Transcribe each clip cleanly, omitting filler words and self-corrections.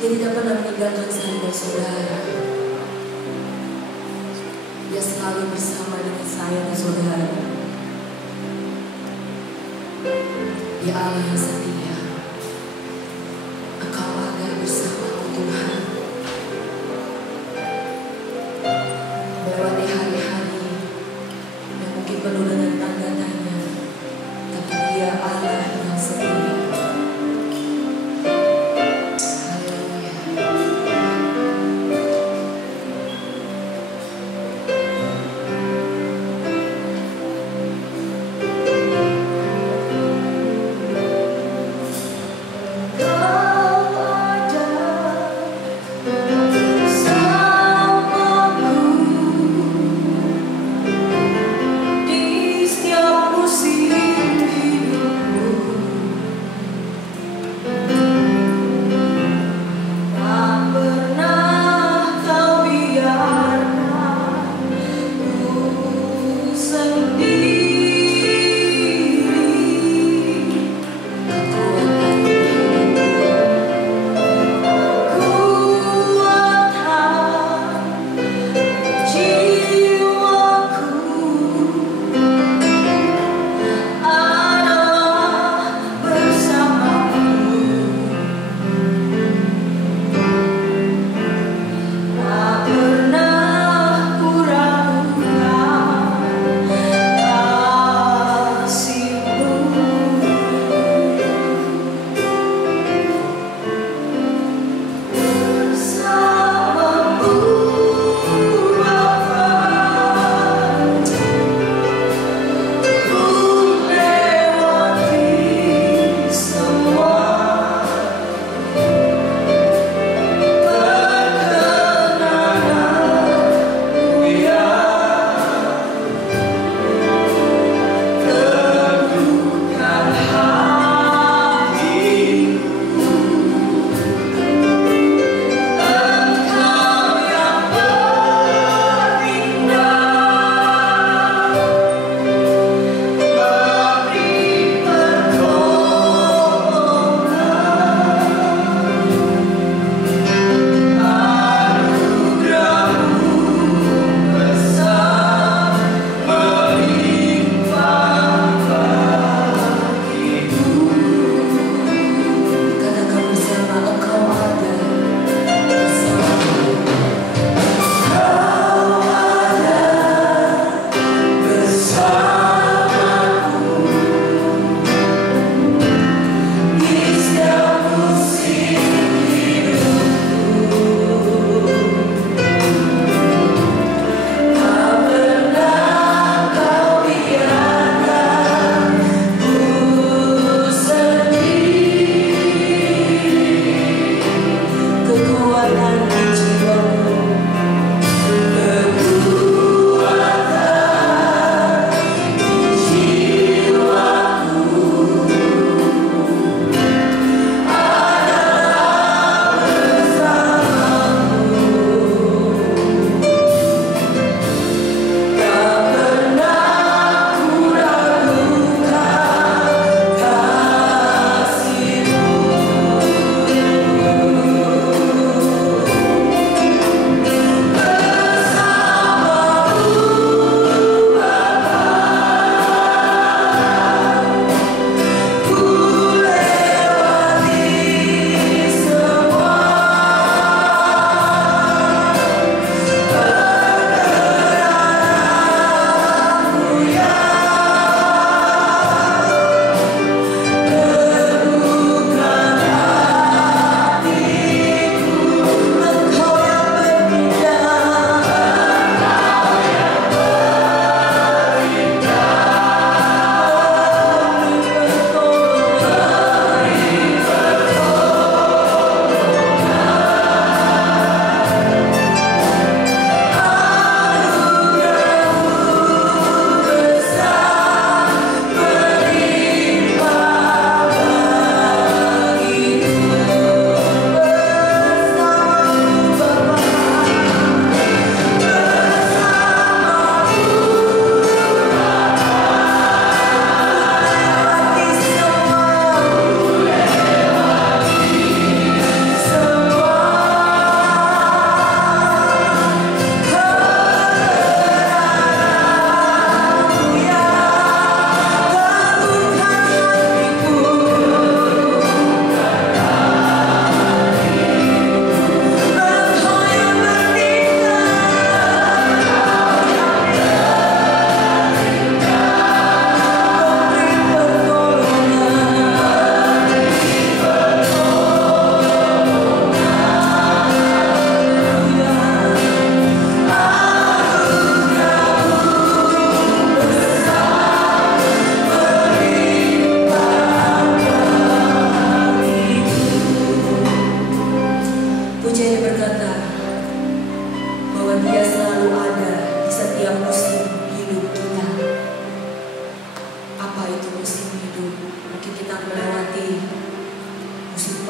Dia tidak pernah meninggalkan saya dan saudara. Dia selalu bersama dengan saya dan saudara. Dia Allah yang setia. Engkau ada bersamaku Tuhan. Melewati hari-hari yang mungkin penuh dengan tanda tanya, tapi Dia Allah yang setia.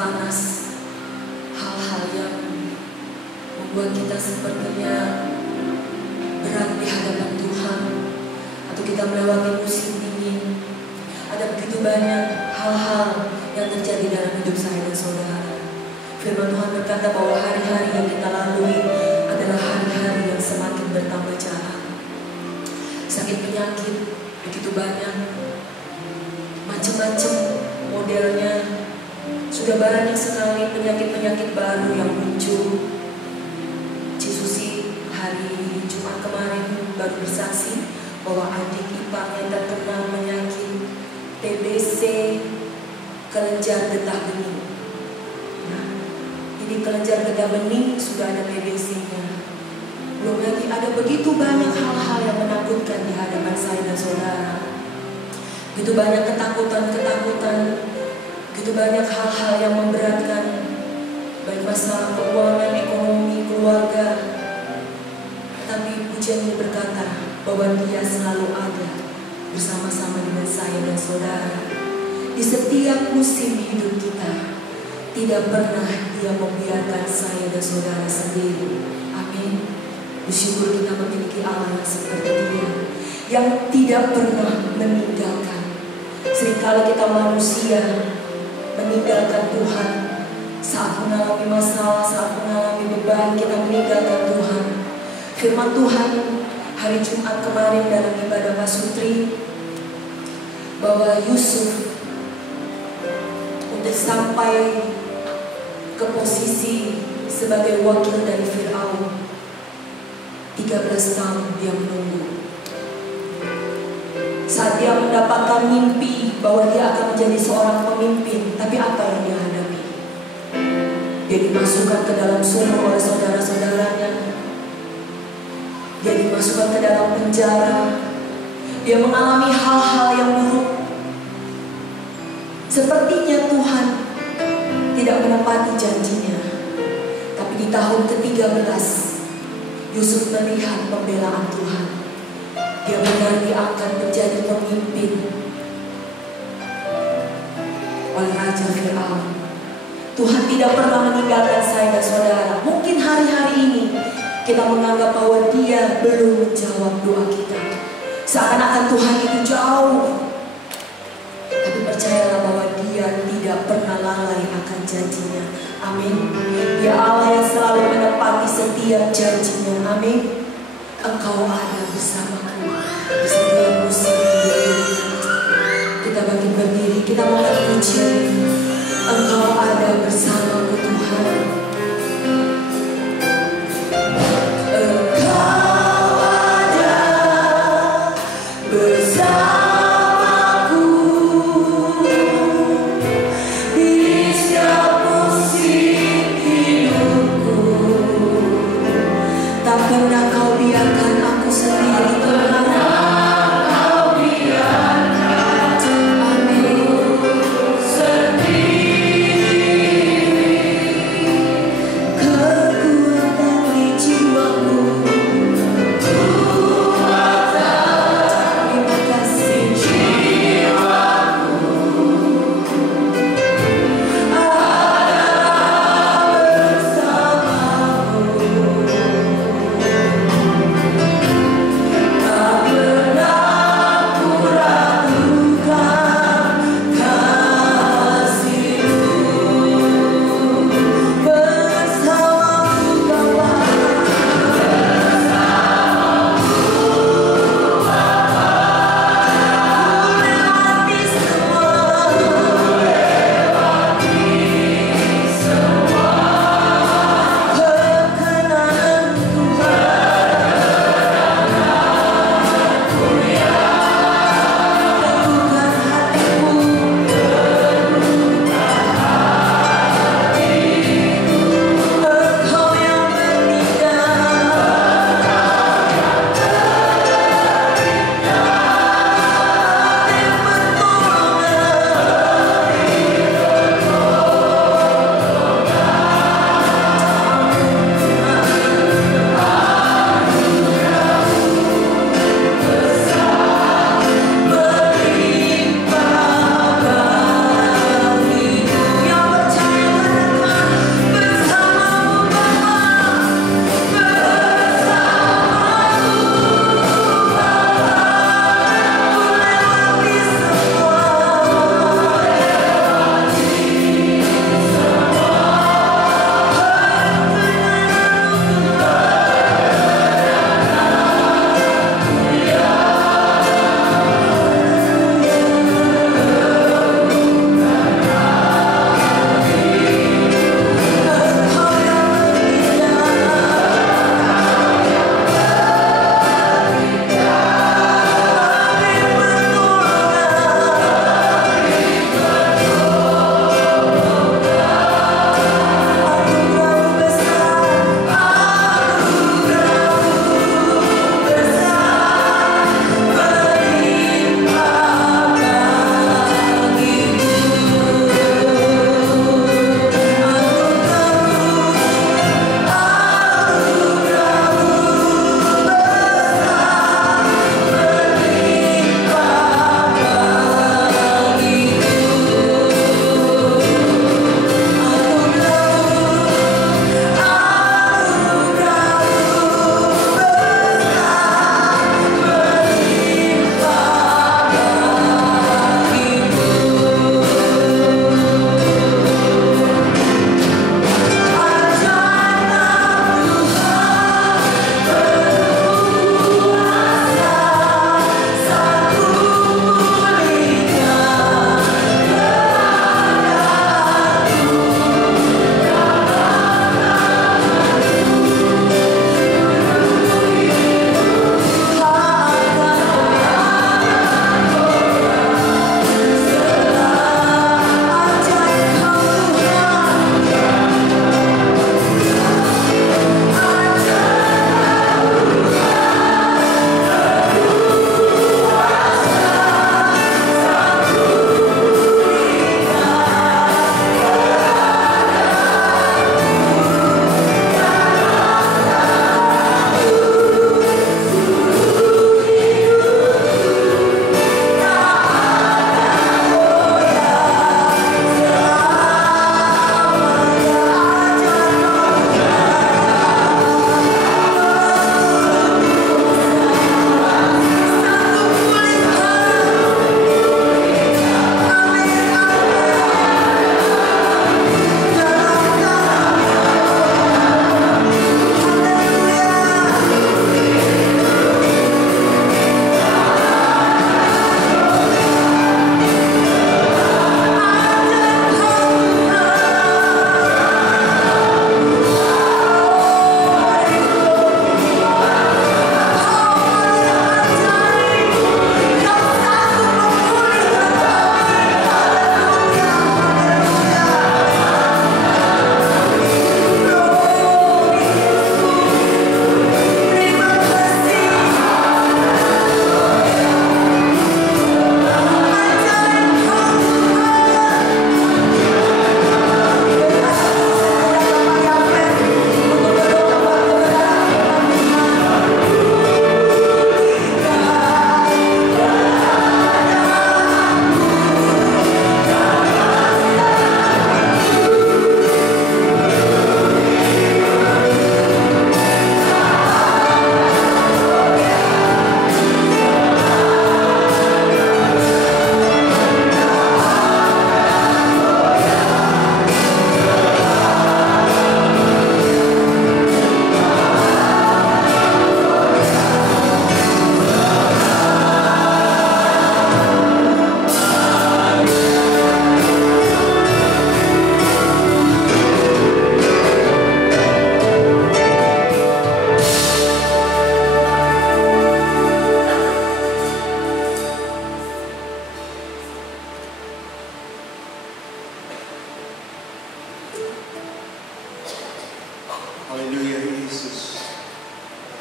panas, hal-hal yang membuat kita sepertinya berat di hadapan Tuhan, atau kita melewati musim dingin. Ada begitu banyak hal-hal yang terjadi dalam hidup saya dan saudara. Firman Tuhan berkata bahwa hari-hari yang kita lalui adalah hari-hari yang semakin bertambah jahat. Sakit penyakit begitu banyak, macam-macam modelnya. Sudah banyak sekali penyakit-penyakit baru yang muncul. Cisusi hari ini Jumat kemarin baru bersaksi bahwa adik iparnya terkena penyakit TBC, kelenjar getah bening. Nah, ini kelenjar getah bening sudah ada TBC-nya. Belum lagi ada begitu banyak hal-hal yang menakutkan di hadapan saya dan saudara. Begitu banyak ketakutan, begitu banyak hal-hal yang memberatkan, baik masalah keuangan, ekonomi, keluarga. Tapi pujian ini berkata bahwa Dia selalu ada bersama-sama dengan saya dan saudara. Di setiap musim hidup kita, tidak pernah Dia membiarkan saya dan saudara sendiri. Amin. Bersyukur kita memiliki Allah yang seperti Dia, yang tidak pernah meninggalkan. Seringkali kita manusia meninggalkan Tuhan. Saat mengalami masalah, saat mengalami beban, kita meninggalkan Tuhan. Firman Tuhan hari Jumat kemarin dalam ibadah Pasutri, bahwa Yusuf untuk sampai ke posisi sebagai wakil dari Firaun, 13 tahun dia menunggu. Saat dia mendapatkan mimpi bahwa dia akan menjadi seorang pemimpin, tapi apa yang dia hadapi? Dia dimasukkan ke dalam sumur oleh saudara-saudaranya. Dia dimasukkan ke dalam penjara. Dia mengalami hal-hal yang buruk. Sepertinya Tuhan tidak menepati janjinya. Tapi di tahun ke-13 Yusuf melihat pembelaan Tuhan. Dia benar diangkat menjadi pemimpin oleh Raja Firaun. Tuhan tidak pernah meninggalkan saya dan saudara. Mungkin hari-hari ini kita menganggap bahwa Dia belum menjawab doa kita, seakan-akan Tuhan itu jauh. Tapi percayalah bahwa Dia tidak pernah lalai akan janjinya. Amin. Dia Allah yang selalu menepati setiap janjinya. Amin. Engkau ada bersamaku di setiap musim hidup. Kita bangkit berdiri, kita angkat pujian. Engkau ada bersamaku Tuhan. Sendiri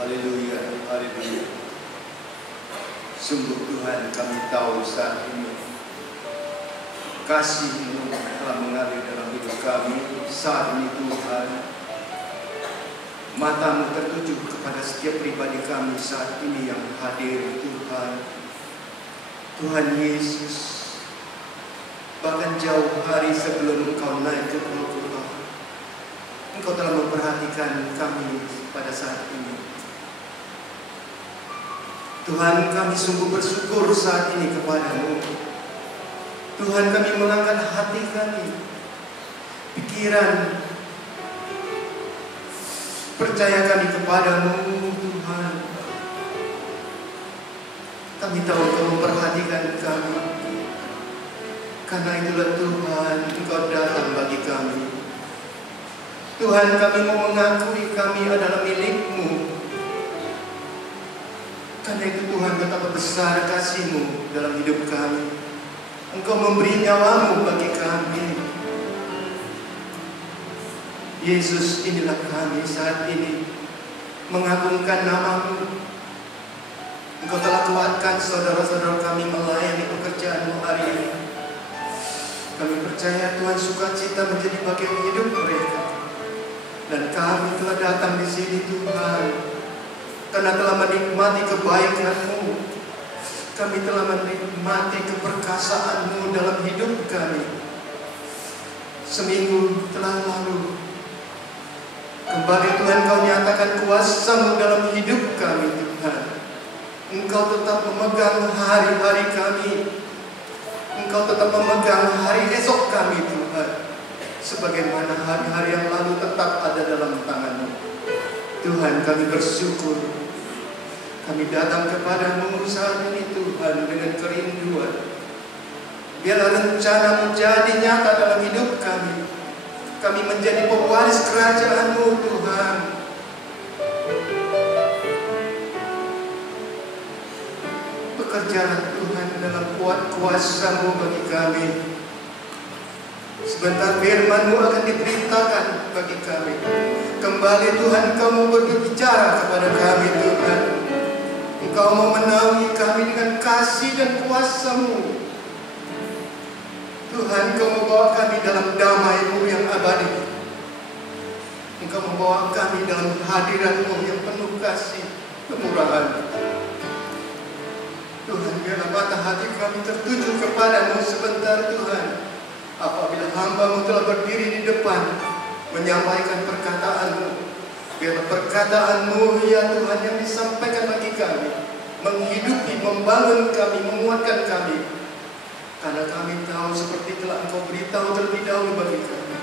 Haleluya, haleluya. Sungguh Tuhan, kami tahu saat ini kasih-Mu telah mengalir dalam hidup kami. Saat ini Tuhan, mata-Mu tertuju kepada setiap pribadi kami saat ini yang hadir Tuhan. Tuhan Yesus, bahkan jauh hari sebelum Engkau naik ke Golgota, Engkau telah memperhatikan kami pada saat ini. Tuhan, kami sungguh bersyukur saat ini kepada-Mu. Tuhan, kami mengangkat hati kami, pikiran, percaya kami kepada-Mu, Tuhan. Kami tahu Engkau memperhatikan kami. Karena itulah Tuhan, Engkau datang bagi kami. Tuhan, kami mau mengakui kami adalah milik-Mu. Karena itu Tuhan, betapa besar kasih-Mu dalam hidup kami. Engkau memberi nyawa-Mu bagi kami. Yesus, inilah kami saat ini mengagungkan nama-Mu. Engkau telah kuatkan saudara-saudara kami melayani pekerjaan-Mu hari ini. Kami percaya Tuhan, sukacita menjadi bagian hidup mereka. Dan kami telah datang di sini Tuhan, karena telah menikmati kebaikan-Mu. Kami telah menikmati keperkasaan-Mu dalam hidup kami. Seminggu telah lalu, kembali Tuhan Kau nyatakan kuasa-Mu dalam hidup kami Tuhan. Engkau tetap memegang hari-hari kami. Engkau tetap memegang hari esok kami Tuhan. Sebagaimana hari-hari yang lalu tetap ada dalam tangan-Mu. Tuhan, kami bersyukur. Kami datang kepada-Mu saat ini Tuhan dengan kerinduan. Biarlah rencana-Mu jadi nyata dalam hidup kami. Kami menjadi pewaris kerajaan-Mu Tuhan. Bekerjalah Tuhan dalam kuat kuasa-Mu bagi kami. Sebentar firman-Mu akan diberitakan bagi kami. Kembali Tuhan, Kamu berbicara kepada kami Tuhan. Engkau mau menaungi kami dengan kasih dan kuasa-Mu. Tuhan, Engkau membawa kami dalam damai-Mu yang abadi. Engkau membawa kami dalam hadirat-Mu yang penuh kasih, kemurahan. Tuhan, biarlah mata hati kami tertuju kepada-Mu sebentar Tuhan. Apabila hamba-Mu telah berdiri di depan menyampaikan perkataan-Mu, biarlah perkataan-Mu ya Tuhan yang disampaikan bagi kami menghidupi, membangun kami, menguatkan kami. Karena kami tahu seperti telah Engkau beritahu terlebih dahulu bagi kami,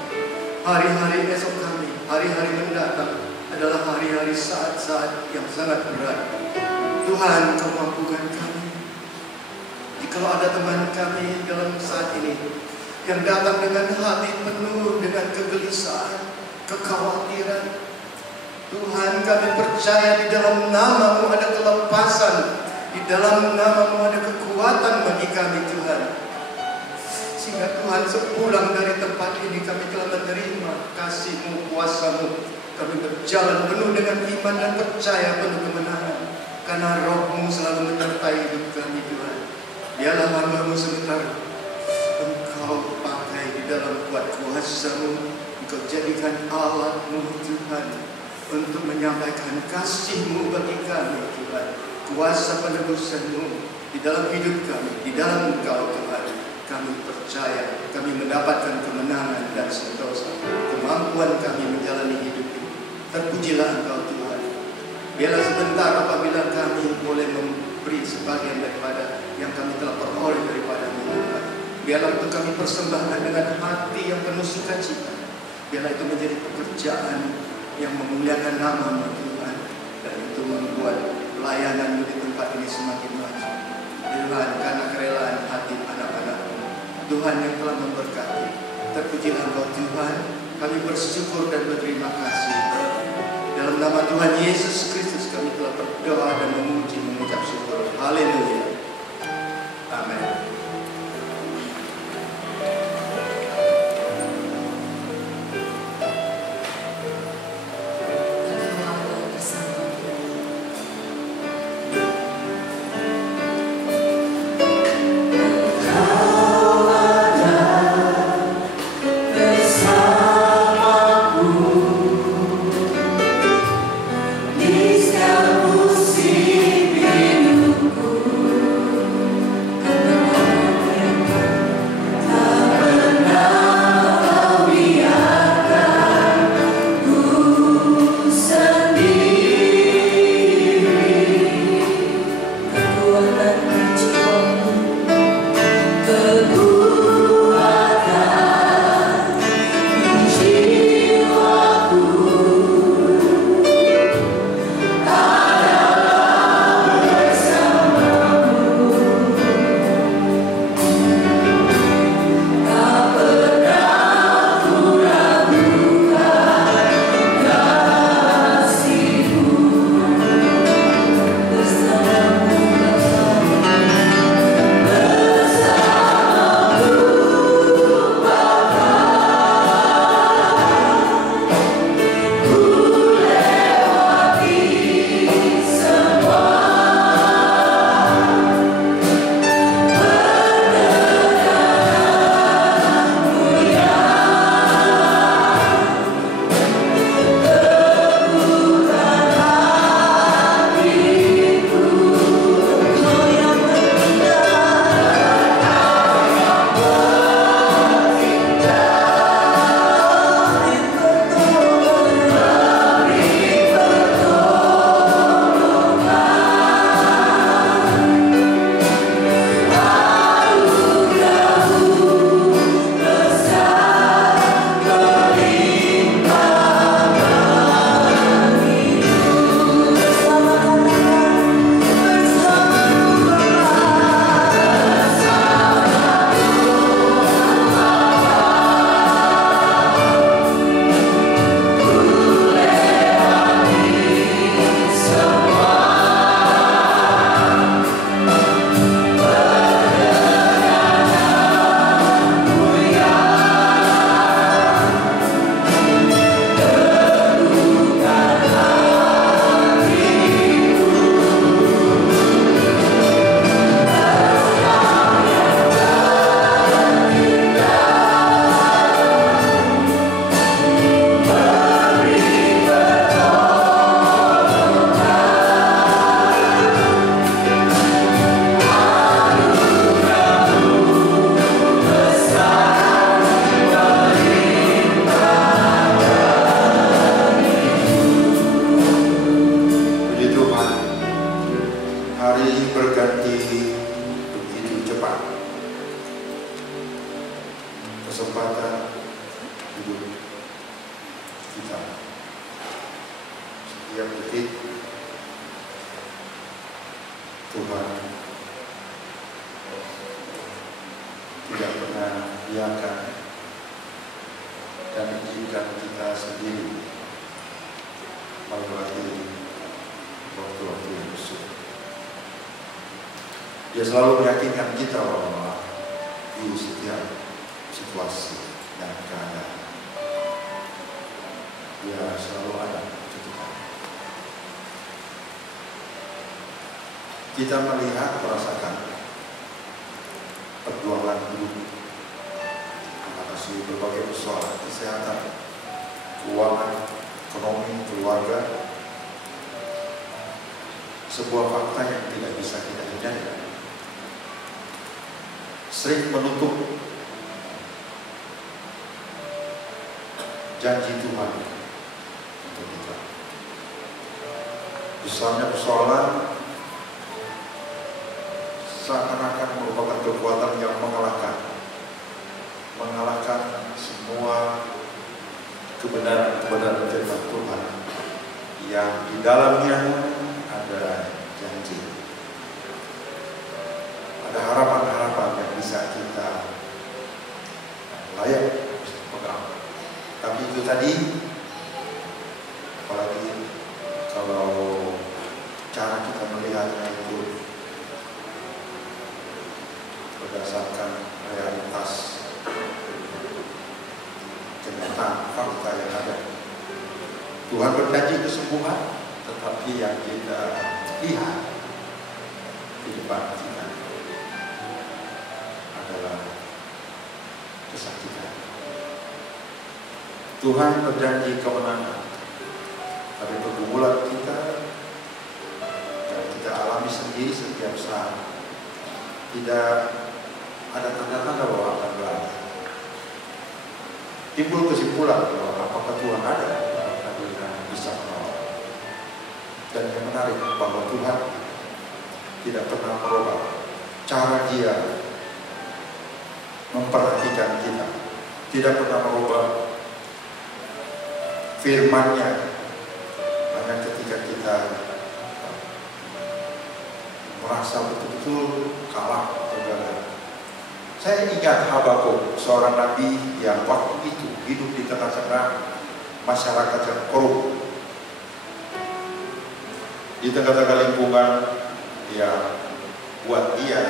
hari-hari esok kami, hari-hari mendatang adalah hari-hari saat-saat yang sangat berat. Tuhan, Kau mampukan kami. Jikalau ada teman kami dalam saat ini yang datang dengan hati penuh dengan kegelisahan, kekhawatiran, Tuhan, kami percaya di dalam nama-Mu ada kelepasan, di dalam nama-Mu ada kekuatan bagi kami Tuhan. Sehingga Tuhan, sepulang dari tempat ini kami telah menerima kasih-Mu, kuasa-Mu. Kami berjalan penuh dengan iman dan percaya penuh kemenangan. Karena Roh-Mu selalu menyertai hidup kami Tuhan. Biarlah hamba-Mu sebentar Engkau pakai di dalam kuat kuasa-Mu. Engkau jadikan alat-Mu Tuhan untuk menyampaikan kasih-Mu bagi kami Tuhan. Kuasa penebusan-Mu di dalam hidup kami, di dalam Engkau Tuhan. Kami percaya, kami mendapatkan kemenangan dan sentosa. Kemampuan kami menjalani hidup ini. Terpujilah Engkau Tuhan. Biarlah sebentar apabila kami boleh memberi sebagian daripada yang kami telah peroleh daripada-Mu Tuhan. Biarlah itu kami persembahkan dengan hati yang penuh sukacita. Biarlah itu menjadi pekerjaan yang memuliakan nama-Mu Tuhan. Dan itu membuat pelayanan-Mu di tempat ini semakin maju. Tuhan, karena kerelaan hati anak-anak-Mu Tuhan yang telah memberkati. Terpujilah Engkau Tuhan. Kami bersyukur dan berterima kasih. Dalam nama Tuhan Yesus Kristus kami telah berdoa dan memuji, mengucap syukur. Haleluya. Amin. kesempatan hidup kita. Setiap detik Tuhan tidak pernah biarkan dan izinkan kita sendiri melewati waktu-waktu yang sulit. Dia selalu meyakinkan kita bahwa di setiap situasi dan keadaan Dia selalu ada untuk kita. Kita melihat, merasakan perjuangan hidup mengatasi berbagai persoalan kesehatan, keuangan, ekonomi, keluarga. Sebuah fakta yang tidak bisa kita hindari. Sering menutup janji Tuhan untuk kita. Besarnya persoalan seakan-akan merupakan kekuatan yang mengalahkan semua kebenaran firman Tuhan yang di dalamnya ada janji, ada harapan-harapan yang bisa kita layak pegang. Tapi itu tadi, apalagi kalau cara kita melihatnya itu berdasarkan realitas kenyataan fakta yang ada. Tuhan berjanji kesembuhan, tetapi yang kita lihat di depan kita adalah kesakitan. Tuhan berjanji kemenangan, tapi pergumulan kita yang kita alami sendiri setiap saat tidak ada tanda-tanda bahwa akan berakhir. Timbul kesimpulan bahwa apakah Tuhan ada, apakah Tuhan bisa menolong. Dan yang menarik bahwa Tuhan tidak pernah merubah cara Dia memperhatikan kita, tidak pernah merubah firman-Nya. Hanya ketika kita merasa betul-betul kalah atau gagal. Saya ingat Habakuk, seorang nabi yang waktu itu hidup di tengah-tengah masyarakat yang korup, di tengah-tengah lingkungan yang buat dia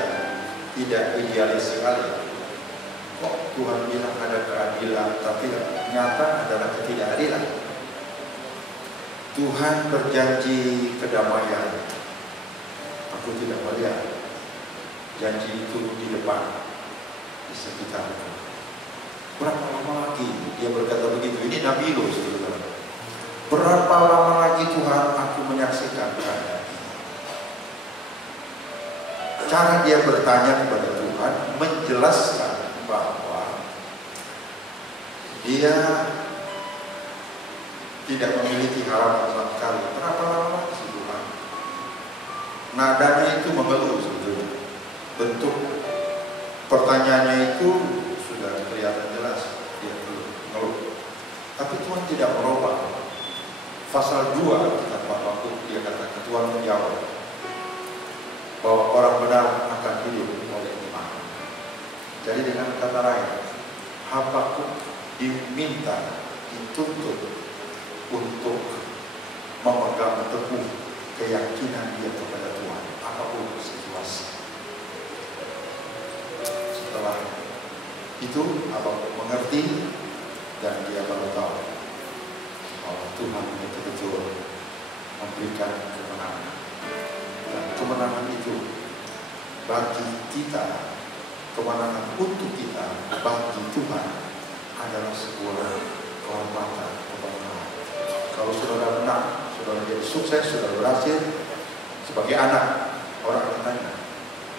tidak idealis sekali. Kok Tuhan bilang ada keadilan, tapi nyata adalah ketidakadilan. Tuhan berjanji kedamaian, aku tidak melihat janji itu di depan, di sekitarku. Berapa lama lagi dia berkata begitu? Ini Nabi loh, saudara. Berapa lama lagi Tuhan aku menyaksikan keadaan ini? Cara dia bertanya kepada Tuhan menjelaskan bahwa dia tidak memiliki harapan sama sekali. Berapa lama lagi Tuhan? Nadanya itu mengeluh, saudara. Bentuk pertanyaannya itu sudah kelihatan jelas, dia mengeluh. Tapi Tuhan tidak merubah. Pasal 2 kitab Habakuk dia katakan, Tuhan menjawab bahwa orang benar akan hidup oleh iman. Jadi dengan kata lain, Habakuk diminta, dituntut untuk memegang teguh keyakinan dia kepada Tuhan apapun situasi. Setelah itu Habakuk mengerti dan dia baru tahu bahwa Tuhan betul-betul memberikan kemenangan. Dan kemenangan itu bagi kita, kemenangan untuk kita bagi Tuhan adalah sebuah kehormatan, kebanggaan. Kalau saudara menang, saudara jadi sukses, saudara berhasil sebagai anak, orang bertanya,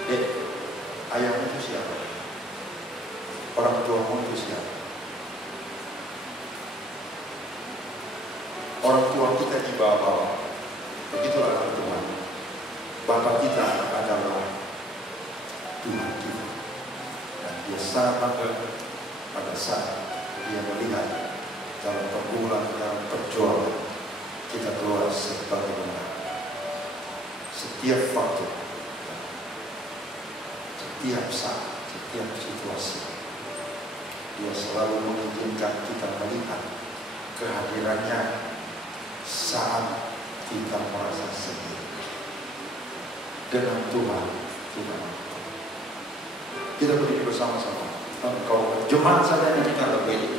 "Dek, ayahmu itu siapa? Orang tuamu itu siapa?" Orang tua kita di bawah, begitulah Tuhan. Bapak kita adalah Tuhan kita, dan Dia sangat bangga pada saat dia melihat dalam pergumulan, dalam perjuangan kita keluar sebagaimana setiap waktu, setiap saat, setiap situasi. Dia selalu mengizinkan kita melihat kehadirannya saat kita merasa sendiri. Dengan Tuhan kita mampu. Kita berdiri bersama-sama. Engkau jemaat saja kita lebih.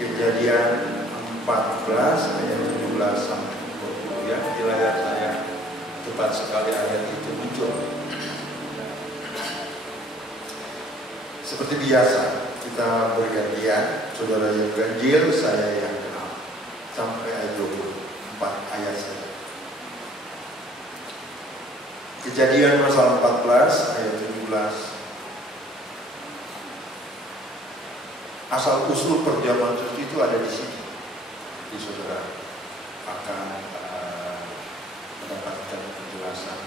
Kejadian 14 ayat 17 sampai 20 ya. Di layar saya cepat sekali ayat itu muncul. Seperti biasa kita bergantian, saudara yang ganjil, saya yang genap, sampai ayat 24 ayat saja. Kejadian pasal 14 ayat 17. Asal usul perjamuan suci itu ada di sini. Jadi saudara akan mendapatkan penjelasan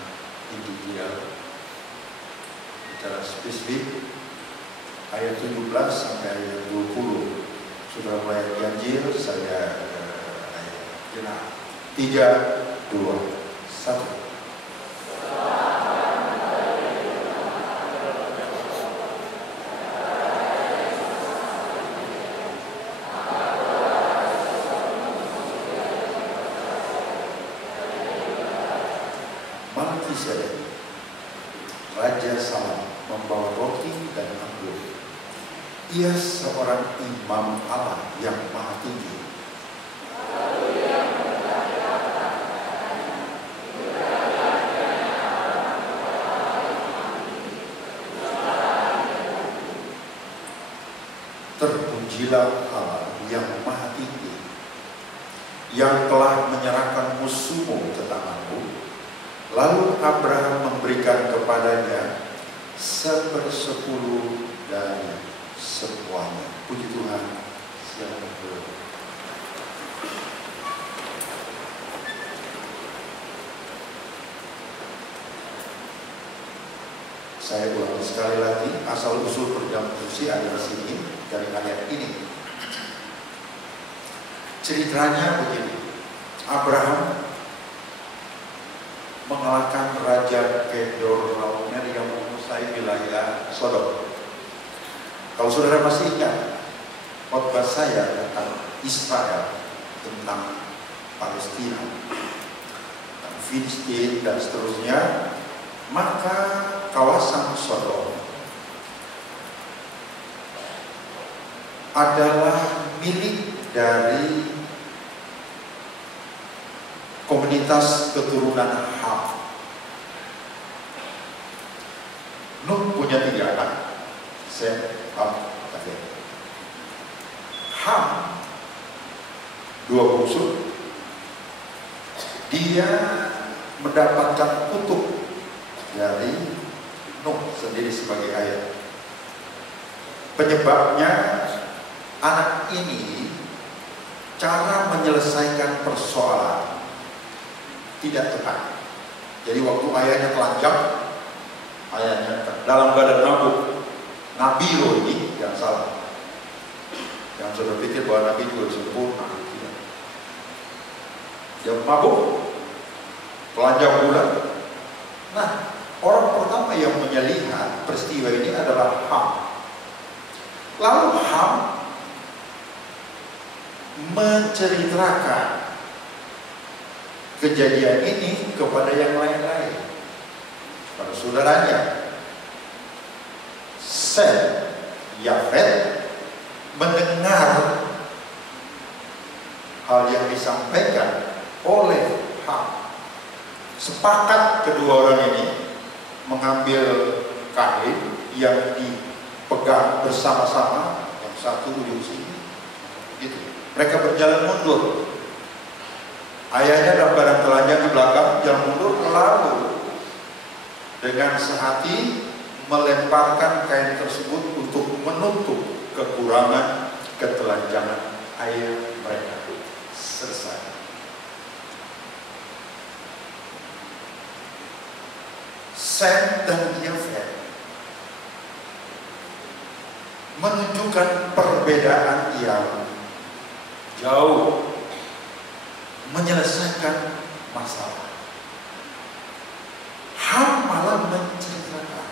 individual secara spesifik ayat 17 sampai ayat 20. Saudara mulai ganjil, saya ayat genap. 3, 2, 1. Raja Salem membawa roti dan anggur. Ia seorang imam Allah yang maha Terpujilah Allah yang Maha Tinggi, yang telah menyerahkan musuhmu ke tanganmu. Lalu Abraham memberikan kepadanya 1/10 dari semuanya. Puji Tuhan. Silakan dulu. Saya ulangi sekali lagi, asal usul perjanjian fungsi ada di sini dari ayat ini. Ceritanya begini, Abraham mengalahkan Raja Kedorlaomer yang menguasai wilayah Sodom. Kalau saudara masih ingat khotbah saya tentang Israel, tentang Palestina, tentang Filistin dan seterusnya, maka kawasan Sodom adalah milik dari komunitas keturunan Ham. Nuh punya 3 anak, Sem, Ham, Yafet. Ham 2 bungsu, dia mendapatkan kutuk dari Nuh sendiri sebagai ayah. Penyebabnya anak ini cara menyelesaikan persoalan tidak tepat. Jadi waktu ayahnya telanjang, ayahnya dalam badan mabuk. Nabi loh ini, yang salah. Yang sudah pikir bahwa Nabi juga sempurna. Tidak. Dia mabuk, telanjang bulan. Nah, orang pertama yang melihat peristiwa ini adalah Ham. Lalu Ham menceritakan kejadian ini kepada yang lain-lain, pada saudaranya. Sem, Yafet mendengar hal yang disampaikan oleh Ham. Sepakat kedua orang ini mengambil kain yang dipegang bersama-sama, yang satu ujung sini, gitu. Mereka berjalan mundur. Ayahnya dalam badan telanjang di belakang, jalan mundur, lalu dengan sehati melemparkan kain tersebut untuk menutup kekurangan ketelanjangan ayah mereka. Selesai. Sem dan Yafet menunjukkan perbedaan yang jauh menyelesaikan masalah. Ham malah menceritakan.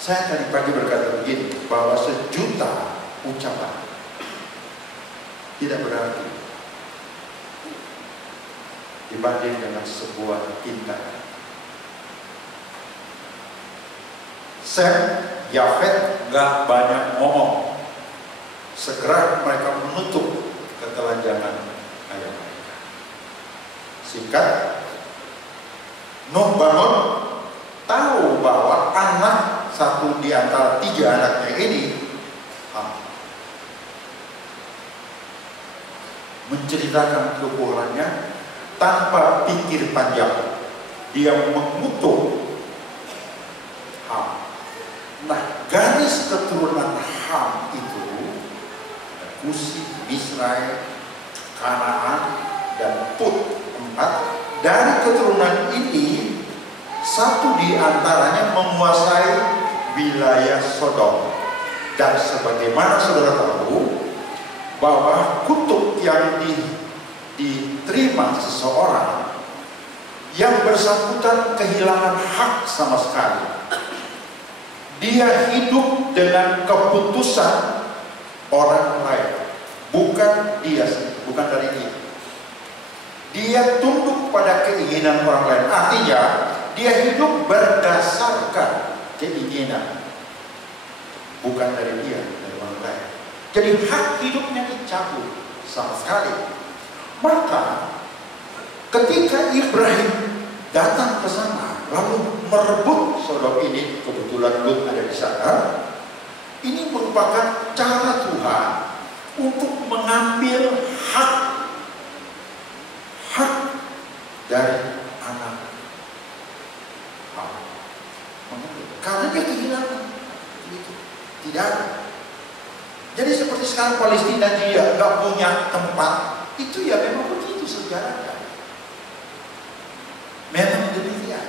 Saya tadi pagi berkata begini, bahwa 1.000.000 ucapan tidak berarti dibanding dengan sebuah tindakan. Sem, Yafet nggak banyak ngomong. Segera mereka menutup ketelanjangan ayah mereka. Singkat, Nuh bangun, tahu bahwa anak satu di antara 3 anaknya ini menceritakan kebohongannya tanpa pikir panjang. Dia mengutuk Ham. Nah, garis keturunan Ham itu Kusi, Misrai, Kanaan, dan Put 4. Dari keturunan ini, satu di antaranya menguasai wilayah Sodom. Dan sebagaimana saudara tahu, bahwa kutuk yang diterima seseorang, yang bersangkutan kehilangan hak sama sekali. Dia hidup dengan keputusan orang lain, bukan dia, bukan dari dia. Dia tunduk pada keinginan orang lain. Artinya, dia hidup berdasarkan keinginan, bukan dari dia, dari orang lain. Jadi hak hidupnya dicabut sama sekali. Maka ketika Ibrahim datang ke sana lalu merebut Sodom ini, kebetulan Lut ada di sana, Ini merupakan cara Tuhan untuk mengambil hak dari anak Hawa. Karena dia kehilangan itu. Tidak ada. Jadi seperti sekarang Palestina dia nggak punya tempat, itu ya memang begitu sejarahnya. Memang demikian.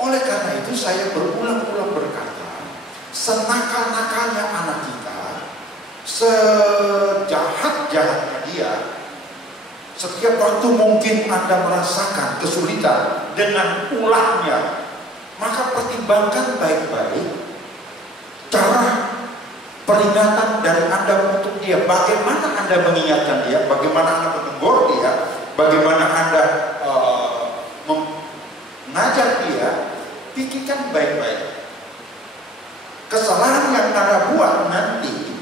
Oleh karena itu saya berulang-ulang berkata, senakal-nakalnya anak kita, sejahat-jahatnya dia, setiap waktu mungkin Anda merasakan kesulitan dengan ulahnya, maka pertimbangkan baik-baik cara peringatan dari Anda untuk dia. Bagaimana Anda mengingatkan dia, bagaimana Anda menegur dia, bagaimana Anda mengajar dia. Pikirkan baik-baik. Kesalahan yang Anda buat nanti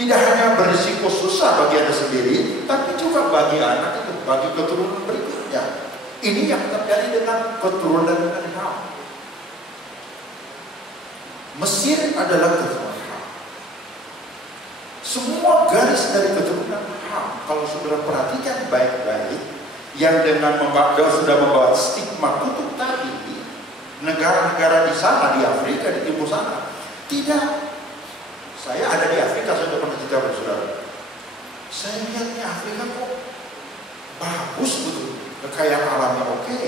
tidak hanya berisiko susah bagi Anda sendiri, tapi juga bagi anak itu, bagi keturunan berikutnya. Ini yang terjadi dengan keturunan dari Ham. Mesir adalah keturunan Ham. Semua garis dari keturunan Ham, kalau saudara perhatikan baik-baik, yang dengan sudah membawa stigma kutuk tadi, negara-negara di sana, di Afrika, di timur sana, tidak. Saya ada di Afrika, saya sudah pernah cerita kepada saudara. Saya lihatnya Afrika kok bagus betul, kekayaan alamnya oke.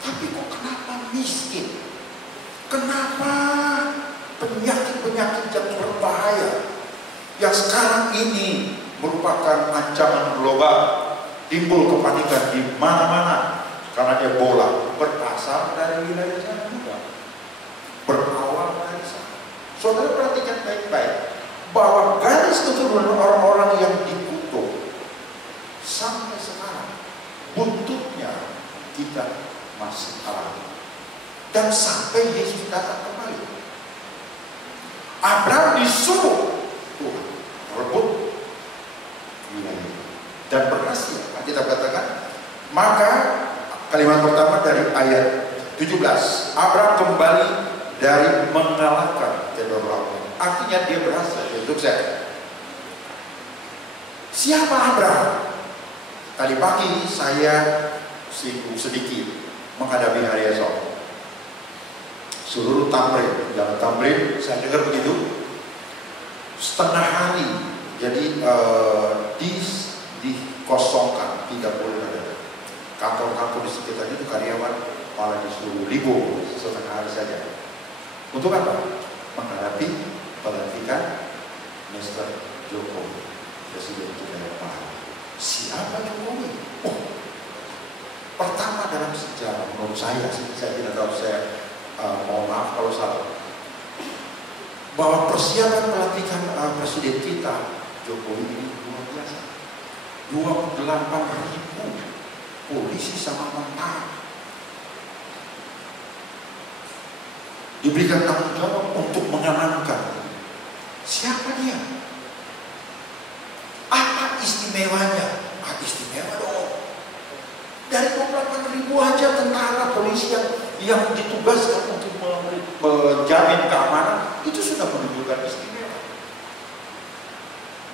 Tapi kok kenapa miskin? Kenapa penyakit-penyakit yang berbahaya yang sekarang ini merupakan ancaman global, timbul kepanikan di mana-mana karena Ebola berasal dari wilayah sana juga, berawal dari sana. Saudara perhatikan baik-baik bahwa garis keturunan orang-orang yang dikutuk sampai sekarang buntutnya kita masih alami, dan sampai Yesus datang kembali. Abraham disuruh Tuhan rebut wilayah dan berhasil. Kita katakan, maka kalimat pertama dari ayat 17, Abraham kembali dari mengalahkan Kedorlaomer. Artinya dia berhasil, dia sukses. Siapa Abraham? Tadi pagi saya singgung sedikit menghadapi hari esok. Seluruh tamrin, dalam tamrin saya dengar begitu, setengah hari, jadi dikosongkan, tidak boleh ada. Kantor-kantor di sekitar itu karyawan malah disuruh libur setengah hari saja. Untuk apa? Menghadapi pelantikan Mr. Jokowi, Presiden kita yang baru. Siapa Jokowi? Oh, pertama dalam sejarah menurut saya tidak tahu, saya mohon maaf kalau salah, bahwa persiapan pelantikan Presiden kita Jokowi ini luar biasa. 28.000 polisi sama tentara diberikan tanggung jawab untuk mengamankan. Siapa dia? Apa istimewanya? Istimewa dong. Dari 28.000 aja tentara polisi yang ditugaskan untuk menjamin keamanan, itu sudah menunjukkan istimewa.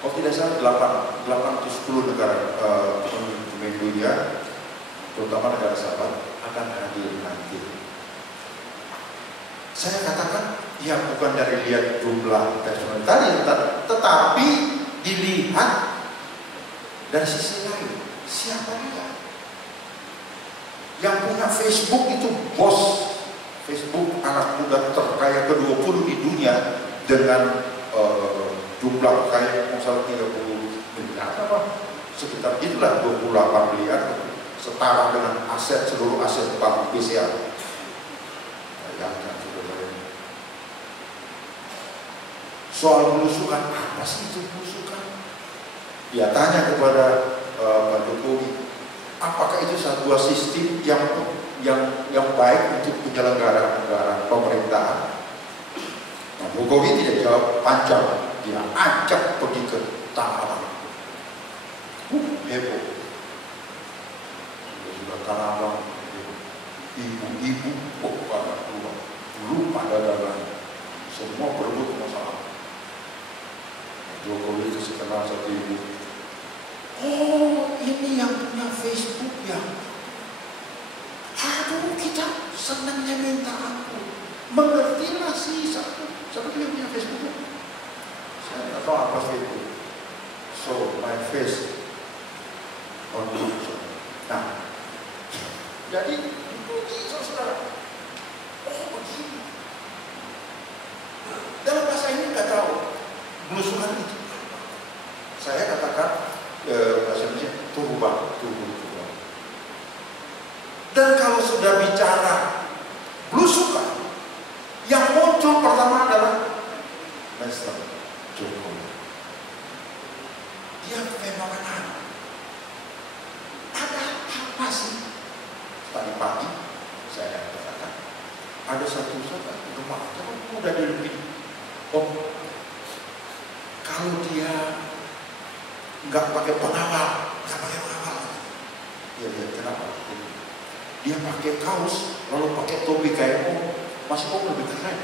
Kalau tidak salah 810 negara pemimpin dunia, terutama negara sahabat, akan hadir nanti. Saya katakan, ya bukan dari lihat jumlah personel tadi, tetapi dilihat dari sisi lain. Siapa dia? Yang punya Facebook itu bos Facebook, anak muda terkaya ke-20 di dunia dengan jumlah kekayaan misalnya 30 miliar apa, sekitar itulah 28 miliar, setara dengan aset, seluruh aset bank BCA. Soal belusukan, apa sih itu belusukan? Dia tanya kepada Pak Jokowi, apakah itu sebuah sistem yang baik untuk penyelenggara negara pemerintahan? Nah, Jokowi tidak jawab panjang, dia ajak pergi ke Tanah Abang. Heboh. Sudah Tanah Abang, ibu-ibu, pada tua, belum pada dalam Semua berebut masalah. Jokowi kasih kenal satu ibu. Oh, ini yang punya Facebook ya. Aduh, kita senangnya minta aku. Mengertilah sih satu. Siapa yang punya Facebook? Saya nggak tahu apa Facebook. So, my face on YouTube. Nah, jadi begitu saudara. Oh, begini. Dalam bahasa ini nggak tahu belusukan itu. Saya katakan bahasa Indonesia tubuh. Dan kalau sudah bicara belusukan, yang muncul pertama adalah Mr. Jokowi. Dia fenomenal. Ada apa sih? Tadi pagi saya katakan ada satu sahabat gemar, udah dilebih. Oh, kalau dia nggak pakai pengawal. Ya, kenapa? Dia pakai kaos, lalu pakai topi kayak masih lebih keren.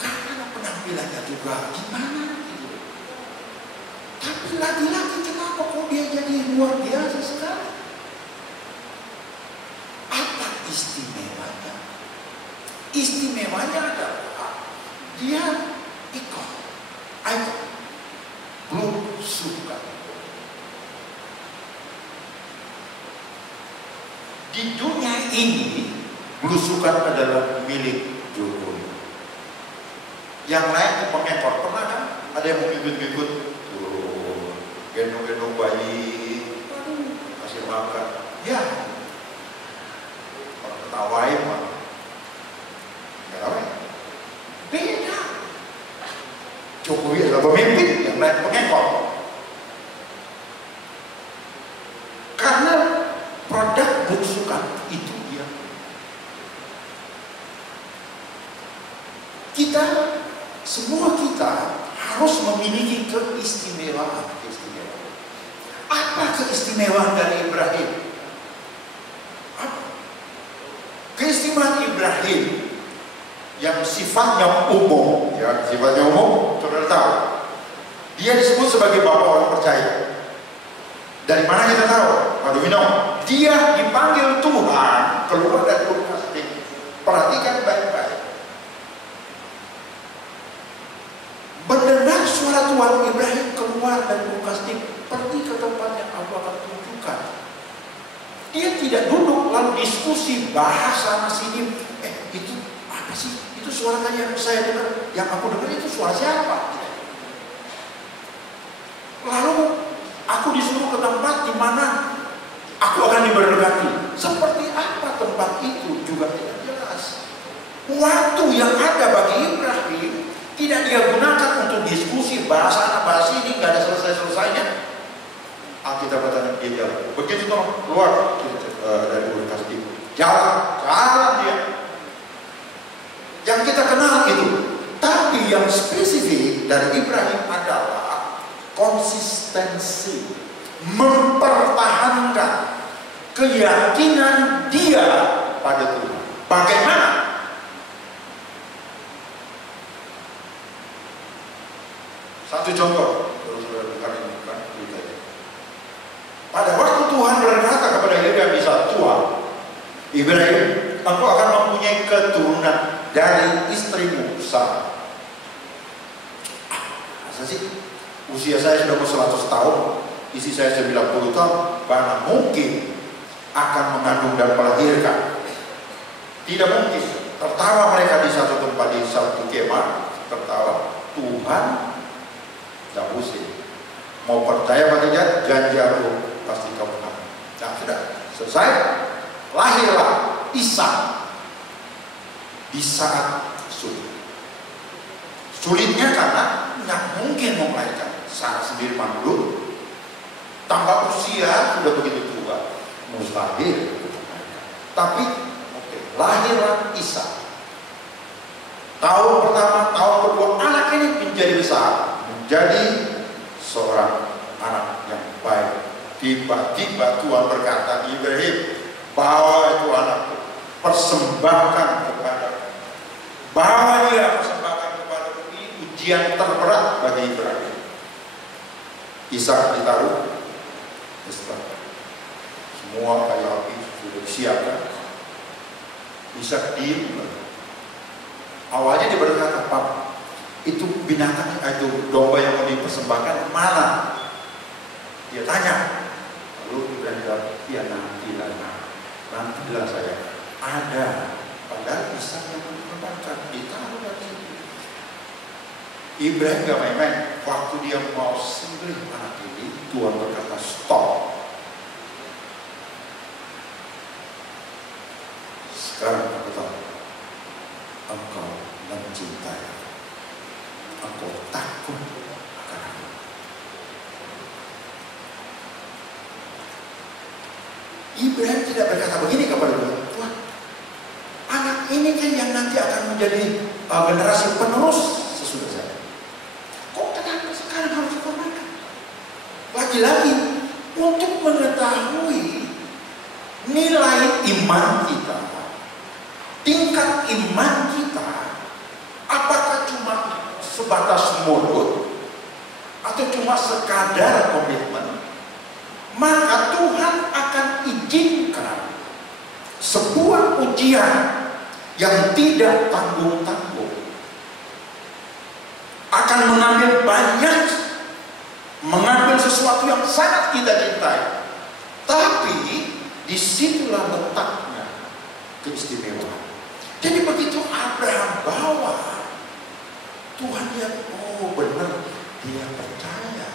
Karena penampilannya juga gimana gitu. Tapi lagi-lagi kenapa kok dia jadi luar biasa sekali? Apa istimewanya? Istimewanya adalah dia ikon belusukan. Di dunia ini belusukan adalah milik Jokowi. Yang lain ke pengekor, pernah kan? Ada yang mau ngikut-ngikut, gendong-gendong bayi, kasih makan. Ya, kalau ketawain mah, nggak apa? Beda. Jokowi adalah pemimpin, yang lain pengekor. Karena produk belusukan itu dia. Semua kita harus memiliki keistimewaan. Apa keistimewaan dari Ibrahim? Apa? Keistimewaan Ibrahim yang sifatnya umum, ya, sifatnya umum, saudara tahu. Dia disebut sebagai bapak orang percaya. Dari mana kita tahu? Aduh, dia dipanggil Tuhan keluar dari Ur Kasdim. Perhatikan baik-baik. Mendengar suara Tuhan, Ibrahim keluar dari Ur Kasdim, pergi ke tempat yang Allah akan tunjukkan. Dia tidak duduk lalu diskusi bahas sana sini. Itu apa sih? Itu suara yang saya dengar, yang aku dengar itu suara siapa? Lalu aku disuruh ke tempat di mana aku akan diberkati. Seperti apa tempat itu juga tidak jelas. Waktu yang ada bagi Ibrahim tidak dia gunakan untuk diskusi bahasa ini, nggak ada selesai-selesainya. Alkitab bertanya dia jalan. Begitu toh keluar dari Ur Kasdim, jalan dia. Yang kita kenal itu. Tapi yang spesifik dari Ibrahim adalah konsistensi, mempertahankan keyakinan dia pada Tuhan. Bagaimana? Satu contoh, pada waktu Tuhan berkata kepada Ibrahim, Ibrahim, engkau akan mempunyai keturunan dari istrimu Sarah. Masa sih? Usia saya sudah mau 100 tahun, istri saya 90 tahun, mana mungkin akan mengandung dan melahirkan? Tidak mungkin. Tertawa mereka di satu tempat, di satu kemah, tertawa. Tuhan tidak pusing. Mau percaya pada dia, janji aku pasti kau menang. Nah, sudah selesai. Lahirlah Ishak di saat sulit. Sulitnya karena nggak mungkin mau melahirkan. Sarah sendiri mandul, tambah usia sudah begitu tua, mustahil. Tapi lahirlah Ishak. Tahun pertama, tahun kedua, anak ini menjadi besar, menjadi seorang anak yang baik. Tiba-tiba Tuhan berkata, Ibrahim, bawa itu anakku, persembahkan kepadaku. Bawa dia, persembahkan kepadaku. Ini ujian terberat bagi Ibrahim. Ishak ditaruh, semua kayu api sudah disiapkan. Ishak diem. Awalnya dia berkata, "Pak, itu binatang, itu domba yang mau dipersembahkan mana?" Dia tanya. Lalu Ibrahim bilang, "Ya nantilah saya ada." Padahal Ishak yang dipersembahkan ditaruh dari situ. Ibrahim gak main-main. Waktu dia mau sembelih anak ini, Tuhan berkata, "Stop. Sekarang aku tahu engkau mencintai, engkau takut akan aku." Ibrahim tidak berkata begini kepada Tuhan, "Tuhan, anak ini kan yang nanti akan menjadi generasi penerus sesudah saya. Kok kenapa sekarang harus dikorbankan?" Lagi-lagi untuk mengetahui nilai iman kita, tingkat iman kita, apakah cuma sebatas mulut atau cuma sekadar komitmen, maka Tuhan akan izinkan sebuah ujian yang tidak tanggung-tanggung, akan mengambil sesuatu yang sangat kita cintai, tapi disitulah letaknya keistimewaan. Jadi begitu Abraham bawa, Tuhan lihat, oh benar, dia percaya.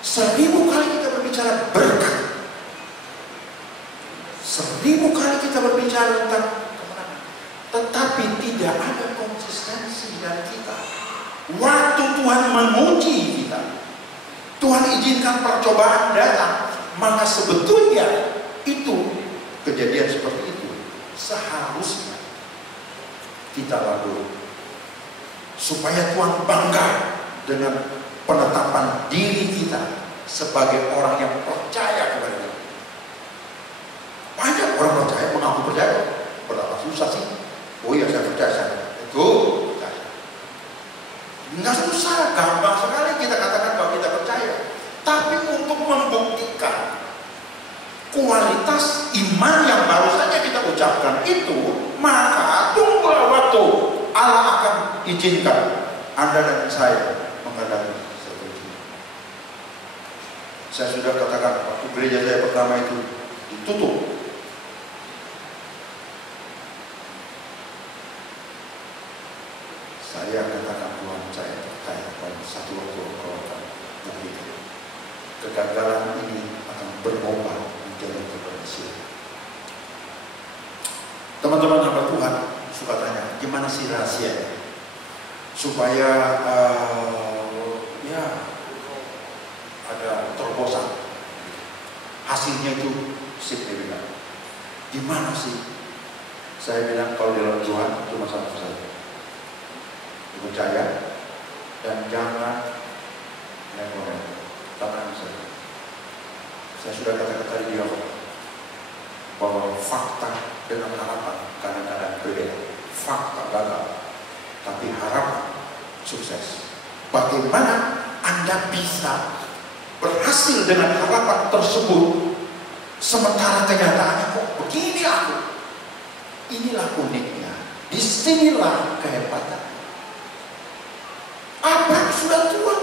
1000 kali kita berbicara berkat, 1000 kali kita berbicara tentang kemenangan, tetapi tidak ada konsistensi dari kita. Waktu Tuhan menguji kita, Tuhan izinkan percobaan datang, maka sebetulnya itu kejadian seperti itu seharusnya kita lalui, supaya Tuhan bangga dengan penetapan diri kita sebagai orang yang percaya kepada Dia. Banyak orang percaya, mengaku percaya, berapa susah sih? Oh ya, saya percaya, itu percaya. Nggak susah, gampang sekali kita katakan bahwa kita percaya. Tapi untuk membuktikan kualitas iman yang baru saja kita ucapkan itu, maka tunggulah waktu Allah akan izinkan Anda dan saya menghadapi satu ujian. Saya sudah katakan waktu gereja saya pertama itu ditutup, saya katakan, Tuhan, saya percaya pada satu waktu Engkau akan buktikan kegagalan ini akan berubah menjadi keberhasilan. Teman-teman hamba Tuhan suka tanya, gimana sih rahasianya supaya ya ada terobosan, hasilnya itu signifikan? Gimana sih? Saya bilang kalau di dalam Tuhan cuma satu saja, percaya dan jangan nekonek, tangan saja. Saya sudah katakan tadi di awal bahwa fakta dengan harapan kadang-kadang berbeda. Fakta gagal, tapi harapan sukses. Bagaimana Anda bisa berhasil dengan harapan tersebut sementara kenyataannya kok begini aku? Inilah uniknya, disinilah kehebatan. Apa yang sudah tua,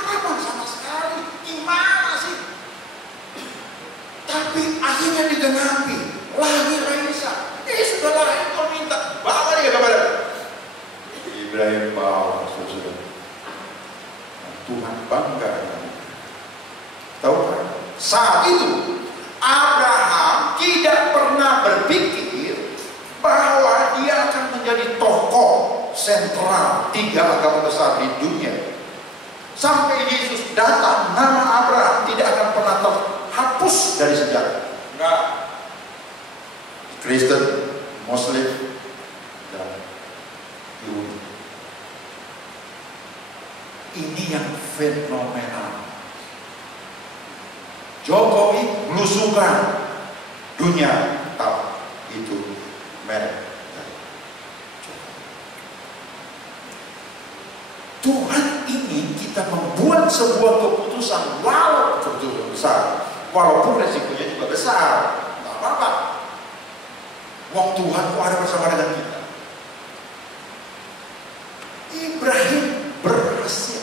harapan sama sekali, gimana sih? Tapi akhirnya digenapi, lahir Raisa. Sudah lahir, kau minta, bawa dia kepada Ibrahim, bawa saudara. Tuhan bangga dengan itu. Tahu kan? Saat itu Abraham tidak pernah berpikir bahwa dia akan menjadi tokoh sentral 3 agama besar di dunia. Sampai Yesus datang, nama Abraham tidak akan pernah terhapus dari sejarah. Enggak. Kristen, Muslim, dan Yahudi. Ini yang fenomenal. Jokowi belusukan dunia tahu itu merek. Tuhan ingin kita membuat sebuah keputusan, walau keputusan besar, walaupun resikonya juga besar, nggak apa-apa. Wong Tuhan kok ada bersama dengan kita. Ibrahim berhasil.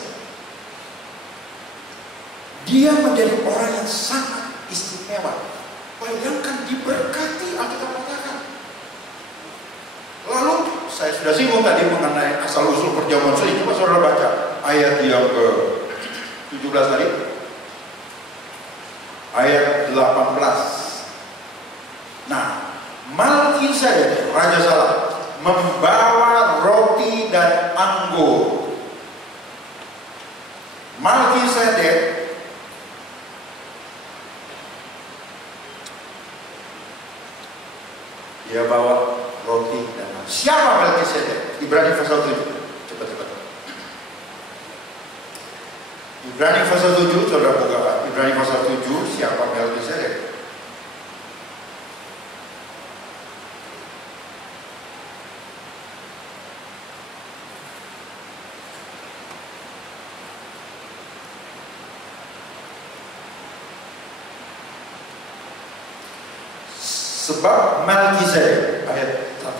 Dia menjadi orang yang sangat istimewa. Bayangkan diberkati, Alkitab katakan. Lalu saya sudah singgung tadi mengenai asal usul perjamuan suci. Coba saudara baca ayat yang ke 17 tadi. Ayat 18. Nah, Melkisedek, Raja Salem, membawa roti dan anggur. Melkisedek dia bawa roti dan anggur. Siapa Melkisedek? Ibrani pasal 7. Cepat-cepat. Ibrani pasal 7, saudara buka. Ibrani pasal 7, siapa Melkisedek? Sebab Melkisedek ayat 1